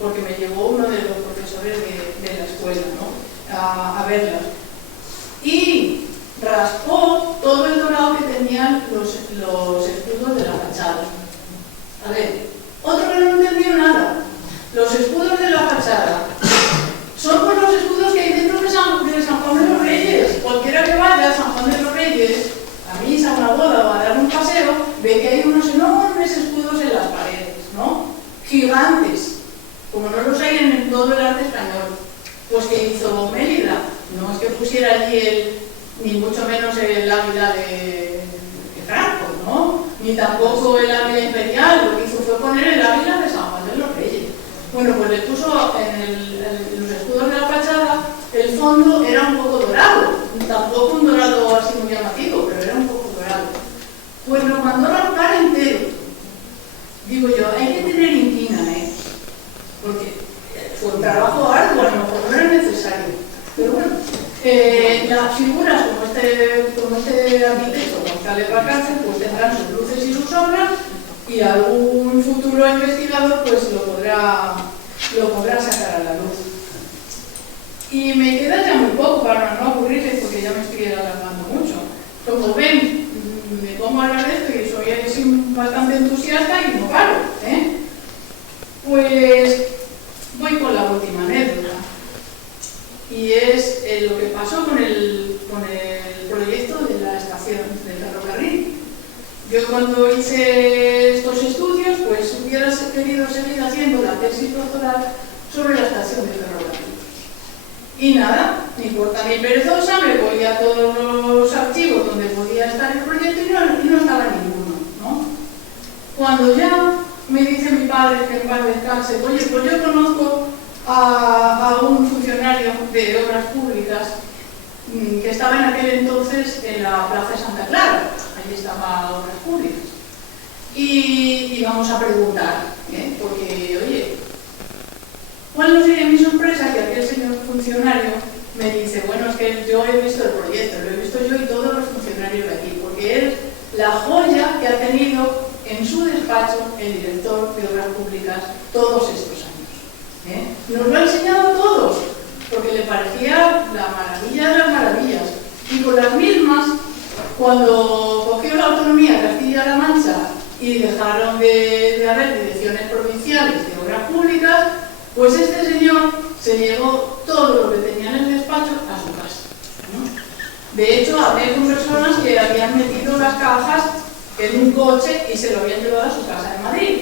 porque me llevó uno de los profesores de la escuela, ¿no?, a verlas. Y raspó todo el dorado que tenían los escudos de la fachada. A ver, otro que no entendió nada. Los escudos de la fachada son por los escudos que hay dentro de San Juan de los Reyes. Cualquiera que vaya a San Juan de los Reyes, a misa, a una boda o a dar un paseo, ve que hay unos enormes escudos en las paredes, ¿no? Gigantes, como no los hay en todo el arte español. Pues que hizo Mérida, no es que pusiera allí ni mucho menos el águila de Franco, ¿no? Ni tampoco el águila imperial, lo que hizo fue poner el águila de San Juan de los Reyes. Bueno, pues le puso en los escudos de la fachada, el fondo era un poco dorado, tampoco un dorado así muy llamativo, pero era un poco dorado. Pues lo mandó a raspar entero. Digo yo, hay que tener inquina, porque fue un trabajo arduo, a lo mejor no era necesario. Pero bueno, Las figuras como este arquitecto González Bacárcel pues tendrán sus luces y sus sombras, y algún futuro investigador pues lo podrá sacar a la luz. Y me queda ya muy poco para no aburrirles, porque ya me estoy alargando mucho. Como ven, me pongo a hablar de esto y soy bastante entusiasta y no paro, ¿eh? Pues voy con la última anécdota. Y es lo que pasó con el proyecto de la estación del ferrocarril. Yo cuando hice estos estudios, pues hubiera querido seguir haciendo la tesis doctoral sobre la estación de ferrocarril. Y nada, ni corta ni perezosa, me voy a todos los archivos donde podía estar el proyecto y no estaba ninguno, ¿no? Cuando ya me dice mi padre, que en paz descanse, oye, pues yo conozco a un funcionario de obras públicas que estaba en aquel entonces en la Plaza de Santa Clara, allí estaba Obras Públicas. Y vamos a preguntar, porque, oye, ¿cuál no sería mi sorpresa que aquel señor funcionario me dice, bueno, es que yo he visto el proyecto, lo he visto yo y todos los funcionarios de aquí, porque es la joya que ha tenido en su despacho el director de Obras Públicas todos estos años. Nos lo ha enseñado a todos, porque le parecía la maravilla de las maravillas. Y con las mismas, cuando cogió la autonomía Castilla-La Mancha y dejaron de haber direcciones provinciales de obras públicas, pues este señor se llevó todo lo que tenía en el despacho a su casa, ¿no? De hecho, hablé con personas que habían metido las cajas en un coche y se lo habían llevado a su casa en Madrid.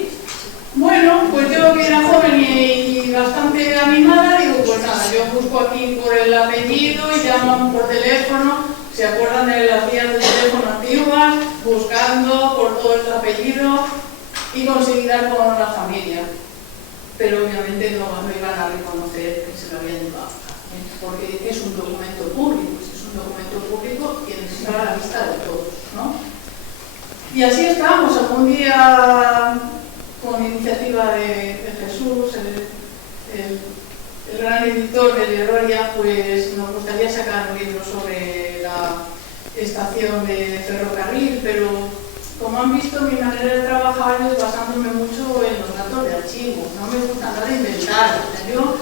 Bueno, pues yo que era joven y bastante animada, digo, pues nada, yo busco aquí por el apellido y llamo por teléfono, se acuerdan de las vías de teléfono antiguas, buscando por todo el apellido y conseguí dar con la familia. Pero obviamente no iban a reconocer que se lo habían llevado, porque es un documento público, y está a la vista de todos, ¿no? Y así estamos, algún día, con iniciativa de Jesús, el gran editor de Leroria, pues nos gustaría sacar un libro sobre la estación de ferrocarril, pero como han visto, mi manera de trabajar es basándome mucho en los datos de archivo. No me gusta nada inventar. O sea, yo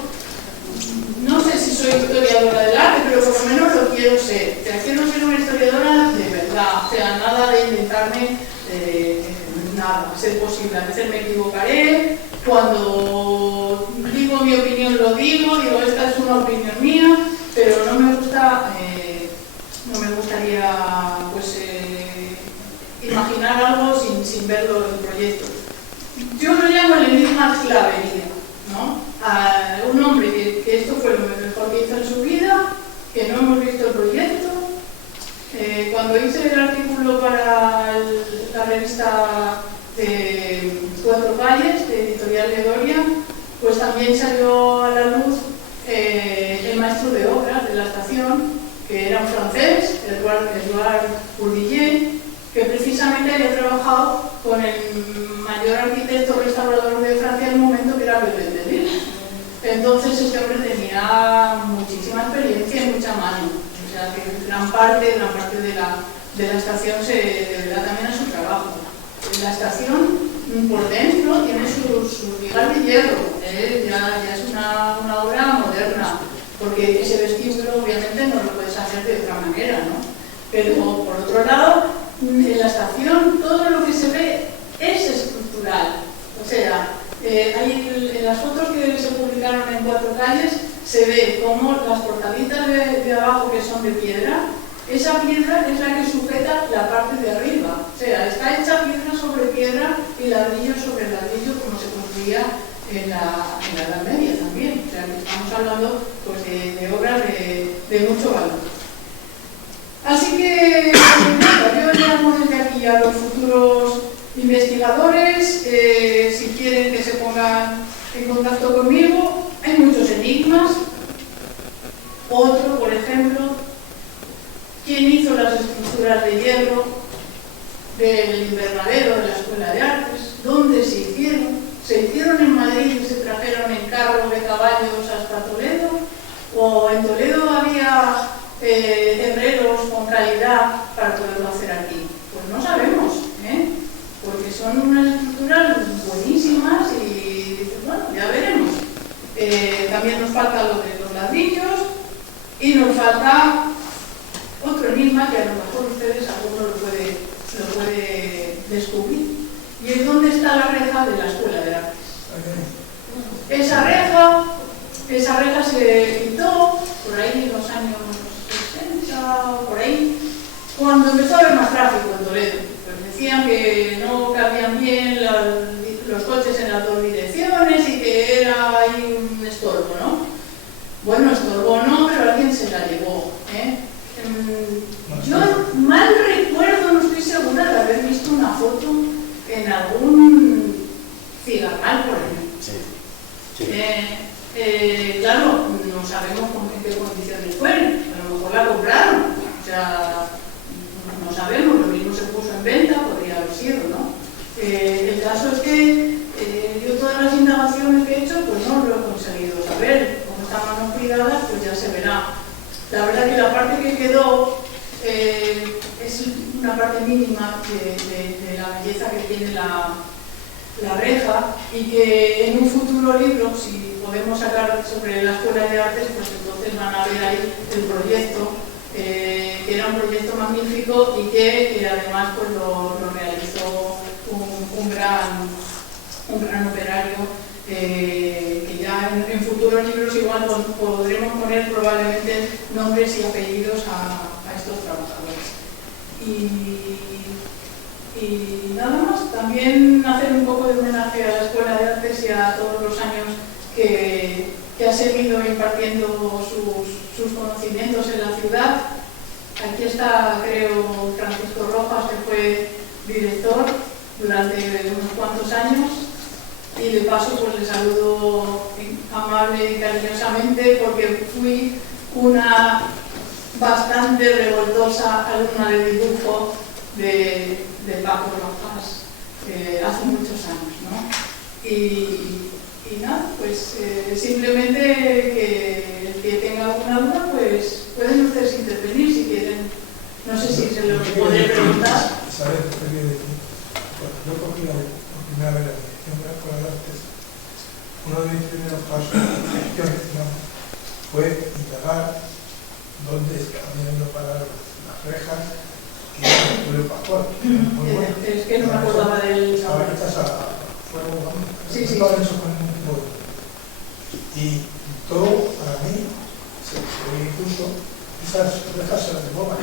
no sé si soy historiadora del arte, pero por lo menos lo quiero ser. O sea, quiero ser una historiadora de verdad. O sea, nada de inventarme nada, a ser posible. A veces me equivocaré. Cuando digo mi opinión lo digo esta es una opinión mía, pero no me gusta, no me gustaría pues imaginar algo sin verlo en el proyecto. Yo lo llamo el enigma clavería, ¿no? A un hombre que esto fue lo mejor que hizo en su vida, que no hemos visto el proyecto. Cuando hice el artículo para la revista de Cuatro Calles, de Editorial Leroria, pues también salió a la luz el maestro de obras de la estación, que era un francés, Edouard Bourdillon, que precisamente había trabajado con el mayor arquitecto restaurador de Francia en el momento, que era Bebel de Lille. Entonces este hombre tenía muchísima experiencia y mucha mano. O sea, que gran parte de la estación se deberá también a su trabajo. La estación por dentro tiene sus vigas de hierro, ya es una obra moderna, porque ese vestíbulo obviamente no lo puedes hacer de otra manera, ¿no? Pero por otro lado, en la estación todo lo que se ve es estructural. O sea, en las fotos que se publicaron en Cuatro Calles se ve como las portaditas de abajo, que son de piedra, esa piedra es la que sujeta la parte de arriba. O sea, está hecha piedra sobre piedra y ladrillo sobre ladrillo, como se construía en la Edad Media también. O sea, que estamos hablando pues, de obras de mucho valor. Así que yo llamo desde aquí a los futuros investigadores, si quieren que se pongan en contacto conmigo. Hay muchos enigmas. Otro, por ejemplo, ¿quién hizo las estructuras de hierro del invernadero de la Escuela de Artes? ¿Dónde se hicieron? ¿Se hicieron en Madrid y se trajeron en carro de caballos hasta Toledo? ¿O en Toledo había herreros con calidad para poderlo hacer aquí? Pues no sabemos, porque son unas estructuras buenísimas y bueno, ya veremos. También nos falta lo de los ladrillos y nos falta otro enigma que a lo mejor ustedes, alguno lo puede descubrir. Y es dónde está la reja de la Escuela de Artes. Esa reja se quitó por ahí en los años 60, por ahí, cuando empezó a haber más tráfico en Toledo. Pues decían que no cabían bien los coches en las dos direcciones y que era ahí un estorbo, ¿no? Bueno, estorbo no, pero alguien se la llevó, Yo mal recuerdo, no estoy segura de haber visto una foto en algún cigarral por ahí. Sí. Claro, no sabemos en qué condiciones fueron, a lo mejor la compraron, o sea, no sabemos, lo mismo se puso en venta, podría haber sido, ¿no? El caso es que yo todas las indagaciones que he hecho, pues no lo he conseguido saber. Como están manos cuidadas, pues ya se verá. La verdad que la parte que quedó es una parte mínima de la belleza que tiene la reja, y que en un futuro libro, si podemos sacar sobre la Escuela de Artes, pues entonces van a ver ahí el proyecto, que era un proyecto magnífico y que además pues lo realizó un gran operario, que ya en futuros libros igual podremos poner probablemente nombres y apellidos a estos trabajadores. Y nada más, también hacer un poco de homenaje a la Escuela de Artes y a todos los años que ha seguido impartiendo sus conocimientos en la ciudad. Aquí está, creo, Francisco Rojas, que fue director durante unos cuantos años, y de paso pues le saludo amable y cariñosamente, porque fui una bastante revoltosa alumna de dibujo de Paco Rojas hace muchos años, ¿no? Y nada, pues simplemente que el que tenga alguna duda, pues pueden ustedes intervenir si quieren. No sé si se lo podré preguntar. ¿Sabes lo que quiero decir? Cuando yo cogí por primera vez la dirección de la Escuela de Artes, uno de mis primeros pasos de gestión, digamos, fue indagar dónde habían ido a parar las rejas que era el Julio Pascual. Muy bueno. Es que no me acordaba del... Ahora estás a fuego, vamos. Sí. Eso con un tipo. Y todo, para mí, se impuso, esas rejas se las llevaban.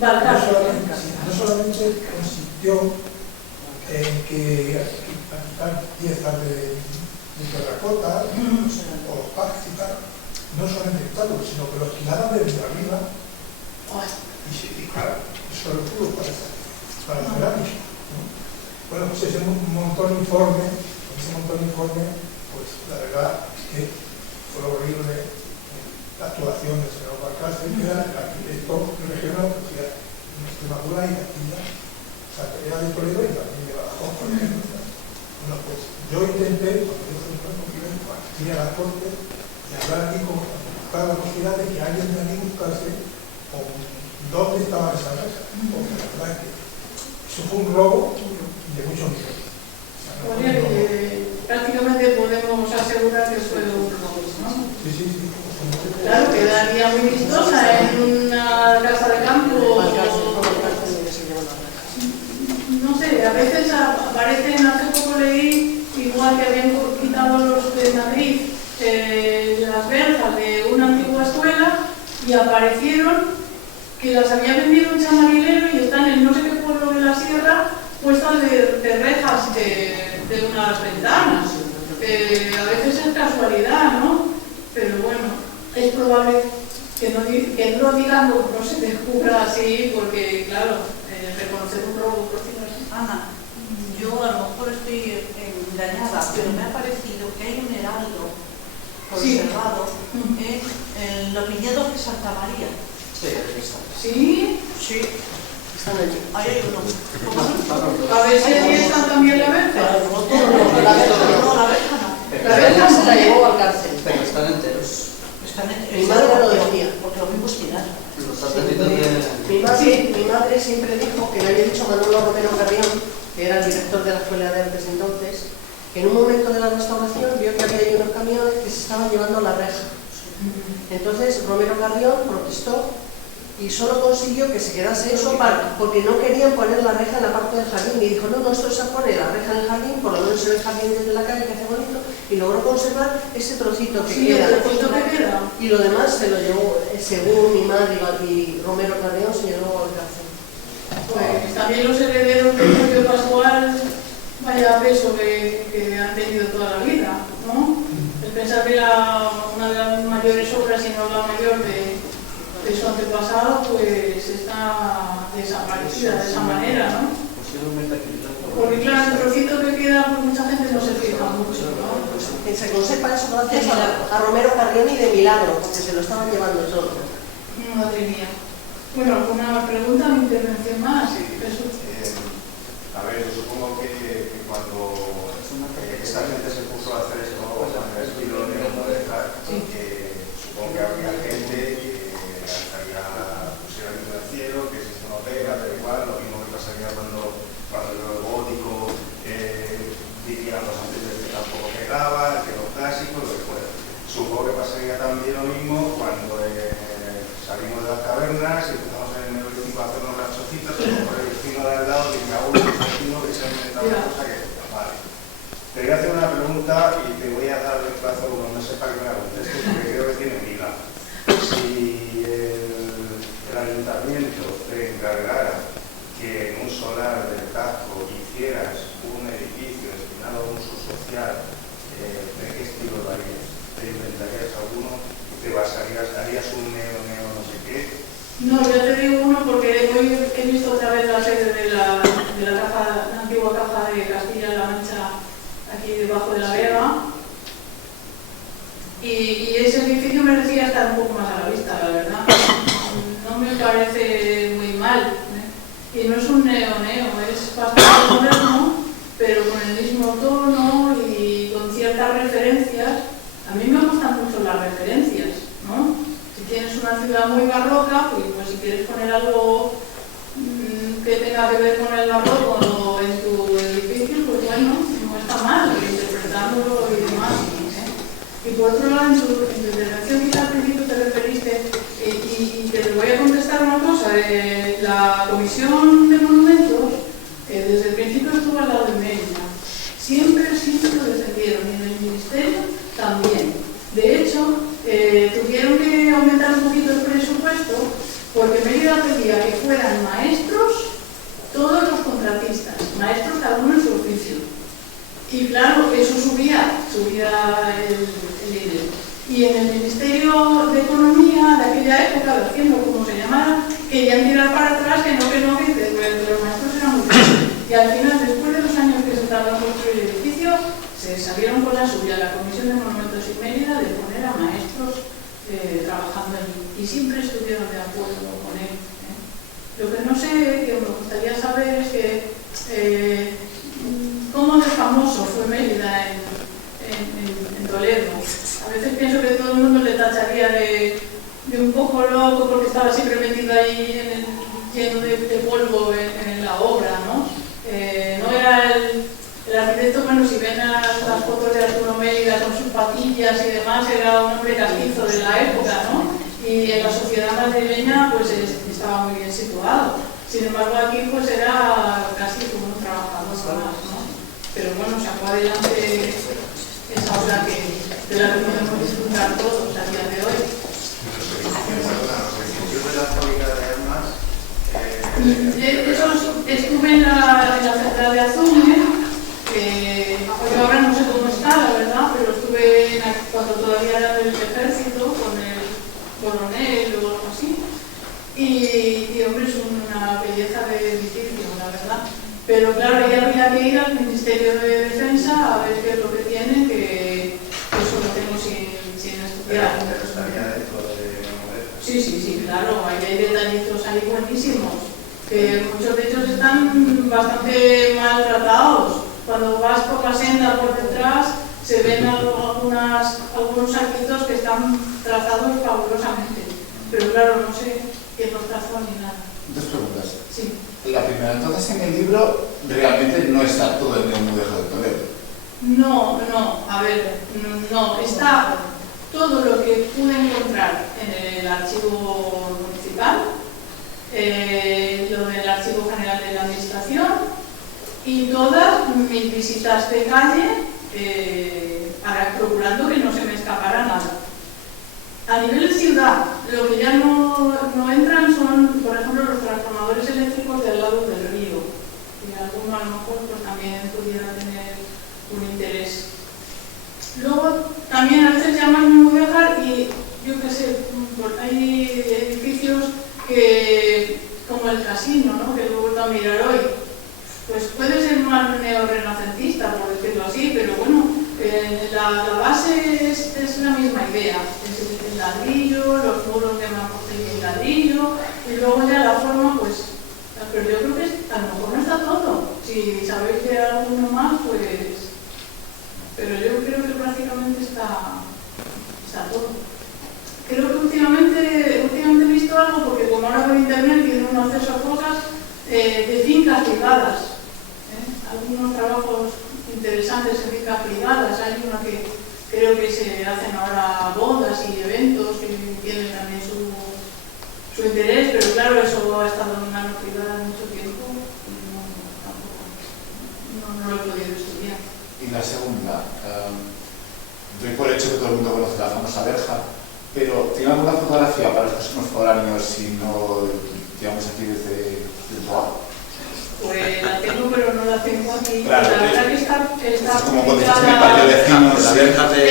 No solamente consistió en que quitar piezas de terracota o packs y tal, no solamente quitarlo, sino que los tiraban desde arriba y claro, eso lo pudo para la cerámica, ¿no? Bueno, pues ese montón de informe, pues la verdad es que fue horrible. La actuación del señor Barcastre, que era el arquitecto regional que hacía en Extremadura y Castilla, o sea, que era de Toledo y también de Badajoz, por ejemplo. Bueno, pues yo intenté, cuando yo fui aquí a la corte, y hablar aquí con la posibilidad de que alguien de aquí buscase dónde estaban esas rejas, porque la verdad es que eso fue un robo de muchos millones. O sea, prácticamente podemos asegurar que fue un robo, ¿no? Sí. Claro, quedaría muy vistosa en una casa de campo. No sé, a veces aparecen, hace poco leí, igual que habían quitado los de Madrid las verjas de una antigua escuela, y aparecieron que las había vendido un chamarilero y están en no sé qué pueblo de la sierra puestas de rejas de unas ventanas. A veces es casualidad, ¿no? Pero bueno, es probable que no digan, no se descubra así, porque claro, reconocer un robo por decirlo así. Ana, yo a lo mejor estoy engañada, pero me ha parecido que hay un heraldo conservado en los viñedos de Santa María. ¿Sí? Sí. Están allí. Ahí hay uno. A ver si allí están también la verja. No, la verja no. La verja se la llevó al cárcel. Pero están enteros. Están Mi madre lo decía. Porque lo mismo es tirar. Mi madre siempre dijo, que le había dicho Manolo Romero Carrión, que era el director de la Escuela de Artes entonces, que en un momento de la restauración vio que había ahí unos camiones que se estaban llevando la reja. Entonces Romero Carrión protestó y solo consiguió que se quedase eso porque no querían poner la reja en la parte del jardín, y dijo, no, esto se pone la reja en el jardín, por lo menos se ve el jardín desde la calle, que hace bonito, y logró conservar ese trocito que queda. El trocito que queda. Y lo demás se lo llevó, según mi madre y Romero Carrión, se llevó al cárcel. Pues también los herederos del Julio Pascual, vaya peso que han tenido toda la vida, ¿no? El pensar que una de las mayores obras, si no la mayor de su antepasado, pues está desaparecida de esa manera, ¿no? Porque claro, el trocito que queda, pues mucha gente no se fija mucho, ¿no? Que se conserva eso gracias a Romero Carrión y de milagro, porque se lo estaban llevando todo. Madre mía. Bueno, ¿alguna pregunta o intervención más? Sí. A ver, yo supongo que cuando esta gente se puso a hacer esto, cuando el estilo neomoderno, supongo que había gente que pusiera el cielo, que si esto no pega, da igual, lo mismo que pasaría cuando lo gótico diría los anteriores que tampoco pegaba, que lo clásico, lo que fuera. Supongo que pasaría también lo mismo cuando salimos de las cavernas y empezamos en el neolítico a hacernos las chocitas, pero por el vecino de al lado dice, aún el vecino que se ha inventado una cosa que vale. Te voy a hacer una pregunta y te voy a dar el plazo cuando no sepa que me la contestes, porque creo que tiene vida. Si el ayuntamiento te encargara que en un solar del casco hicieras un edificio destinado a un uso social, ¿de qué estilo lo harías? ¿Te inventarías alguno? ¿Te basarías, harías un neo no sé qué? No, ya te digo uno porque hoy he visto otra vez la sede de la antigua caja de Castilla-La Mancha aquí debajo de la Vega, y ese edificio merecía estar un poco más a la vista, la verdad. No me parece muy mal, ¿eh? Y no es un neo, es bastante moderno, pero con el mismo tono y con ciertas referencias. A mí me gustan mucho las referencias, ¿no? Si tienes una ciudad muy barroca, pues si quieres poner algo que tenga que ver con el barroco en tu edificio, pues bueno, no está mal interpretarlo y demás, ¿eh? Y por otro lado, en tu intervención quizás al principio te referiste, y te voy a contestar una cosa, la Comisión de Monumentos, desde el principio estuvo al lado de Mérida, siempre lo defendieron, y en el Ministerio también. De hecho, tuvieron que aumentar un poquito el presupuesto porque Mérida pedía que fueran maestros todos los contratistas, maestros cada uno en su oficio. Y claro, eso subía el dinero. Y en el Ministerio de Economía de aquella época, de Hacienda, como se llamara, querían tirar para atrás, que no, que los maestros eran muy buenos. Y al final, después de los años que se tardó en construir el edificio, se salieron con la suya, la Comisión de Monumentos y Mérida, de poner a maestros trabajando allí. Y siempre estuvieron de acuerdo con él, ¿eh? Lo que no sé, que me gustaría saber es que cómo de famoso fue Mérida en Toledo. A veces pienso que todo el mundo le tacharía de un poco loco porque estaba siempre metido ahí lleno de polvo en la obra, ¿no? No era el arquitecto, bueno, si ven las fotos de Arturo Mérida con sus patillas y demás, era un hombre castizo de la época, ¿no? Y en la sociedad madrileña pues estaba muy bien situado. Sin embargo, aquí pues era casi como un trabajador más, ¿no? Pero bueno, sacó adelante esa obra de la que podemos disfrutar todos a día de hoy. Estuve en la central de Azume, que yo ahora no sé cómo está, la verdad, pero estuve cuando todavía era del ejército, con el coronel o algo así. Y hombre, es una belleza de edificio, la verdad. Pero claro, ya habría que ir al Ministerio de Defensa a ver qué es lo que tienen, que eso lo tengo sin estudiar. Pero estaría dentro de Monumentos. Sí, claro, ahí hay detallitos ahí buenísimos, que muchos de ellos están bastante maltratados. Cuando vas por la senda por detrás, se ven algunos arquitos que están trazados fabulosamente. pero claro, no sé quién lo trazó ni nada. Dos preguntas. Sí. La primera, entonces en el libro realmente no está todo el Mudéjar de Toledo. No, a ver, no, está todo lo que pude encontrar en el archivo municipal, lo del Archivo General de la Administración y todas mis visitas de calle, procurando que no se me escapara nada. A nivel de ciudad, lo que ya no entran son, por ejemplo, los transformadores eléctricos del lado del río, y alguno a lo mejor pues, también pudiera tener un interés. Luego, también a veces llaman Mudéjar y, yo qué sé, pues hay edificios que, como el casino, ¿no? Que lo he vuelto a mirar hoy, pues puede ser más neorrenacentista, por decirlo así, pero bueno, la base es la misma idea, es el ladrillo, los muros de mampostería y ladrillo, y luego ya la forma, pues, pero yo creo que a lo mejor no está todo. Si sabéis de alguno más, pues, pero yo creo que prácticamente está todo. Creo que últimamente he visto algo, porque como ahora por internet tiene un acceso a cosas de fincas privadas, algunos trabajos interesantes en fincas privadas. Hay una que creo que se hacen ahora bodas y eventos que tienen también su interés, pero claro, eso ha estado en mano privada mucho tiempo y no lo he podido estudiar. Y la segunda, doy por hecho que todo el mundo conoce la famosa verja, pero ¿tiene alguna fotografía para los próximos foráneos si no digamos aquí desde Boa? Pues la tengo, pero no la tengo aquí. Claro, la verdad que está es como cuando estás en el patio de vecinos. La verja de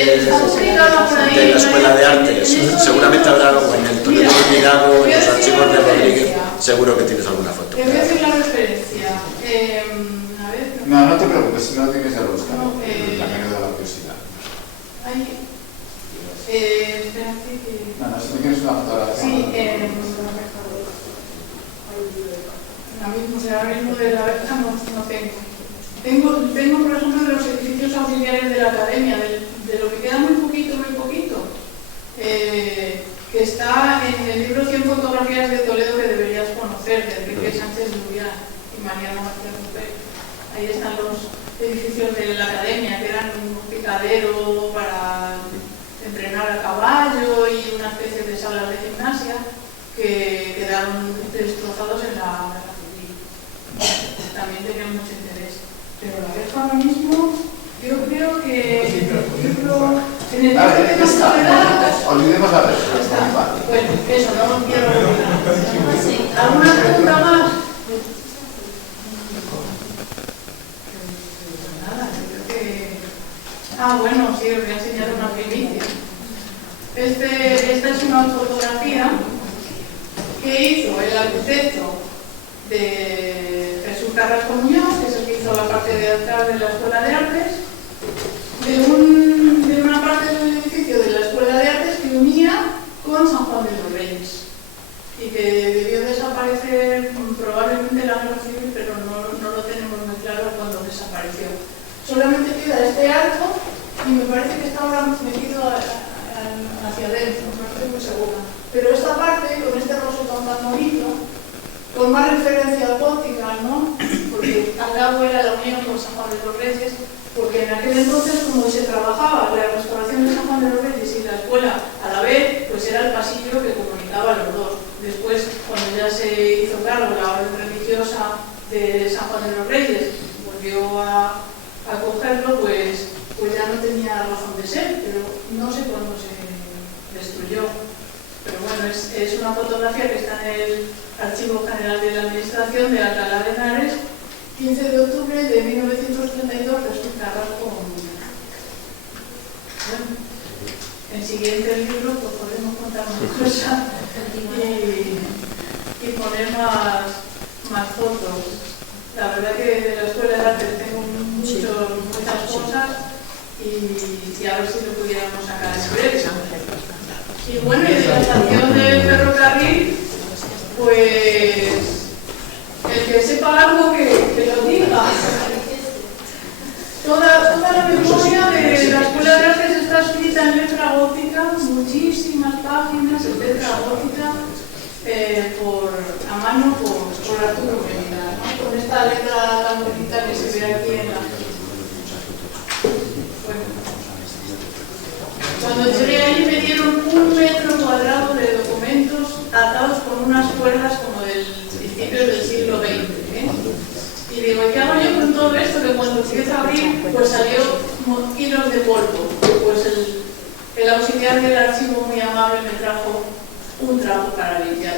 la Escuela de Artes, seguramente habrá algo en el Toledo Olvidado, en los archivos de Rodríguez, seguro que tienes alguna foto. Te voy a decir la referencia. A ver. No te preocupes, si no lo tienes ya lo buscamos. No, la que me da la curiosidad. Espérate que... No, si no tienes una fotografía. Sí, ahora mismo de la verja no tengo. Tengo, por ejemplo, de los edificios auxiliares de la academia, de lo que queda muy poquito, que está en el libro 100 fotografías de Toledo que deberías conocer, de Enrique Sánchez Lurián y Mariano García Rupert. Ahí están los edificios de la academia, que eran un picadero para entrenar a caballo y una especie de salas de gimnasia que quedaron destrozados en la guerra civil. También tenían mucho interés. Pero la verja ahora mismo, yo creo que en el libro que nos queda... Olvidemos la verja. Bueno, eso, no quiero olvidar. ¿Alguna pregunta más? Nada, yo creo que... bueno, sí, os voy a enseñar una primicia. Esta es una fotografía que hizo el arquitecto de Jesús Carrasco Muñoz, que es el que hizo la parte de atrás de la Escuela de Artes, de una parte del edificio de la Escuela de Artes que unía con San Juan de los Reyes y que debió desaparecer probablemente en la guerra civil, pero no lo tenemos muy claro cuando desapareció. Solamente queda este arco y me parece que está ahora metido hacia adentro, no estoy muy segura. Pero esta parte, con este rosetón tan bonito, con más referencias góticas, ¿no? Porque al cabo era la unión con San Juan de los Reyes, porque en aquel entonces, como se trabajaba la restauración de San Juan de los Reyes y la escuela a la vez, pues era el pasillo que comunicaba los dos. Después, cuando ya se hizo cargo la orden religiosa de San Juan de los Reyes, volvió a cogerlo, pues ya no tenía razón de ser, pero no sé cuándo se destruyó. Pero bueno, es una fotografía que está en el Archivo General de la Administración de Alcalá de Henares, 15 de octubre de 1932, Jesús Carrasco Muñoz. Bueno, en siguiente libro pues podemos contar más cosas y poner más fotos. La verdad que de la Escuela de Artes tengo muchas cosas y a ver si lo pudiéramos sacar en breve. Y bueno, y de la estación del ferrocarril, pues el que sepa algo que lo diga. Toda la memoria de la Escuela de Artes está escrita escrita en letra gótica, muchísimas páginas en letra gótica, a mano por Arturo Mérida, ¿no? Con esta letra tan bonita que se ve aquí en la... Bueno. Cuando llegué ahí me dieron 1 metro cuadrado de documentos atados con unas cuerdas como del principio del siglo XX, ¿eh? Y digo, ¿qué hago yo con todo esto? Que cuando empiezo a abrir, pues salió kilos de polvo. Pues el auxiliar del archivo muy amable me trajo un trapo para limpiar.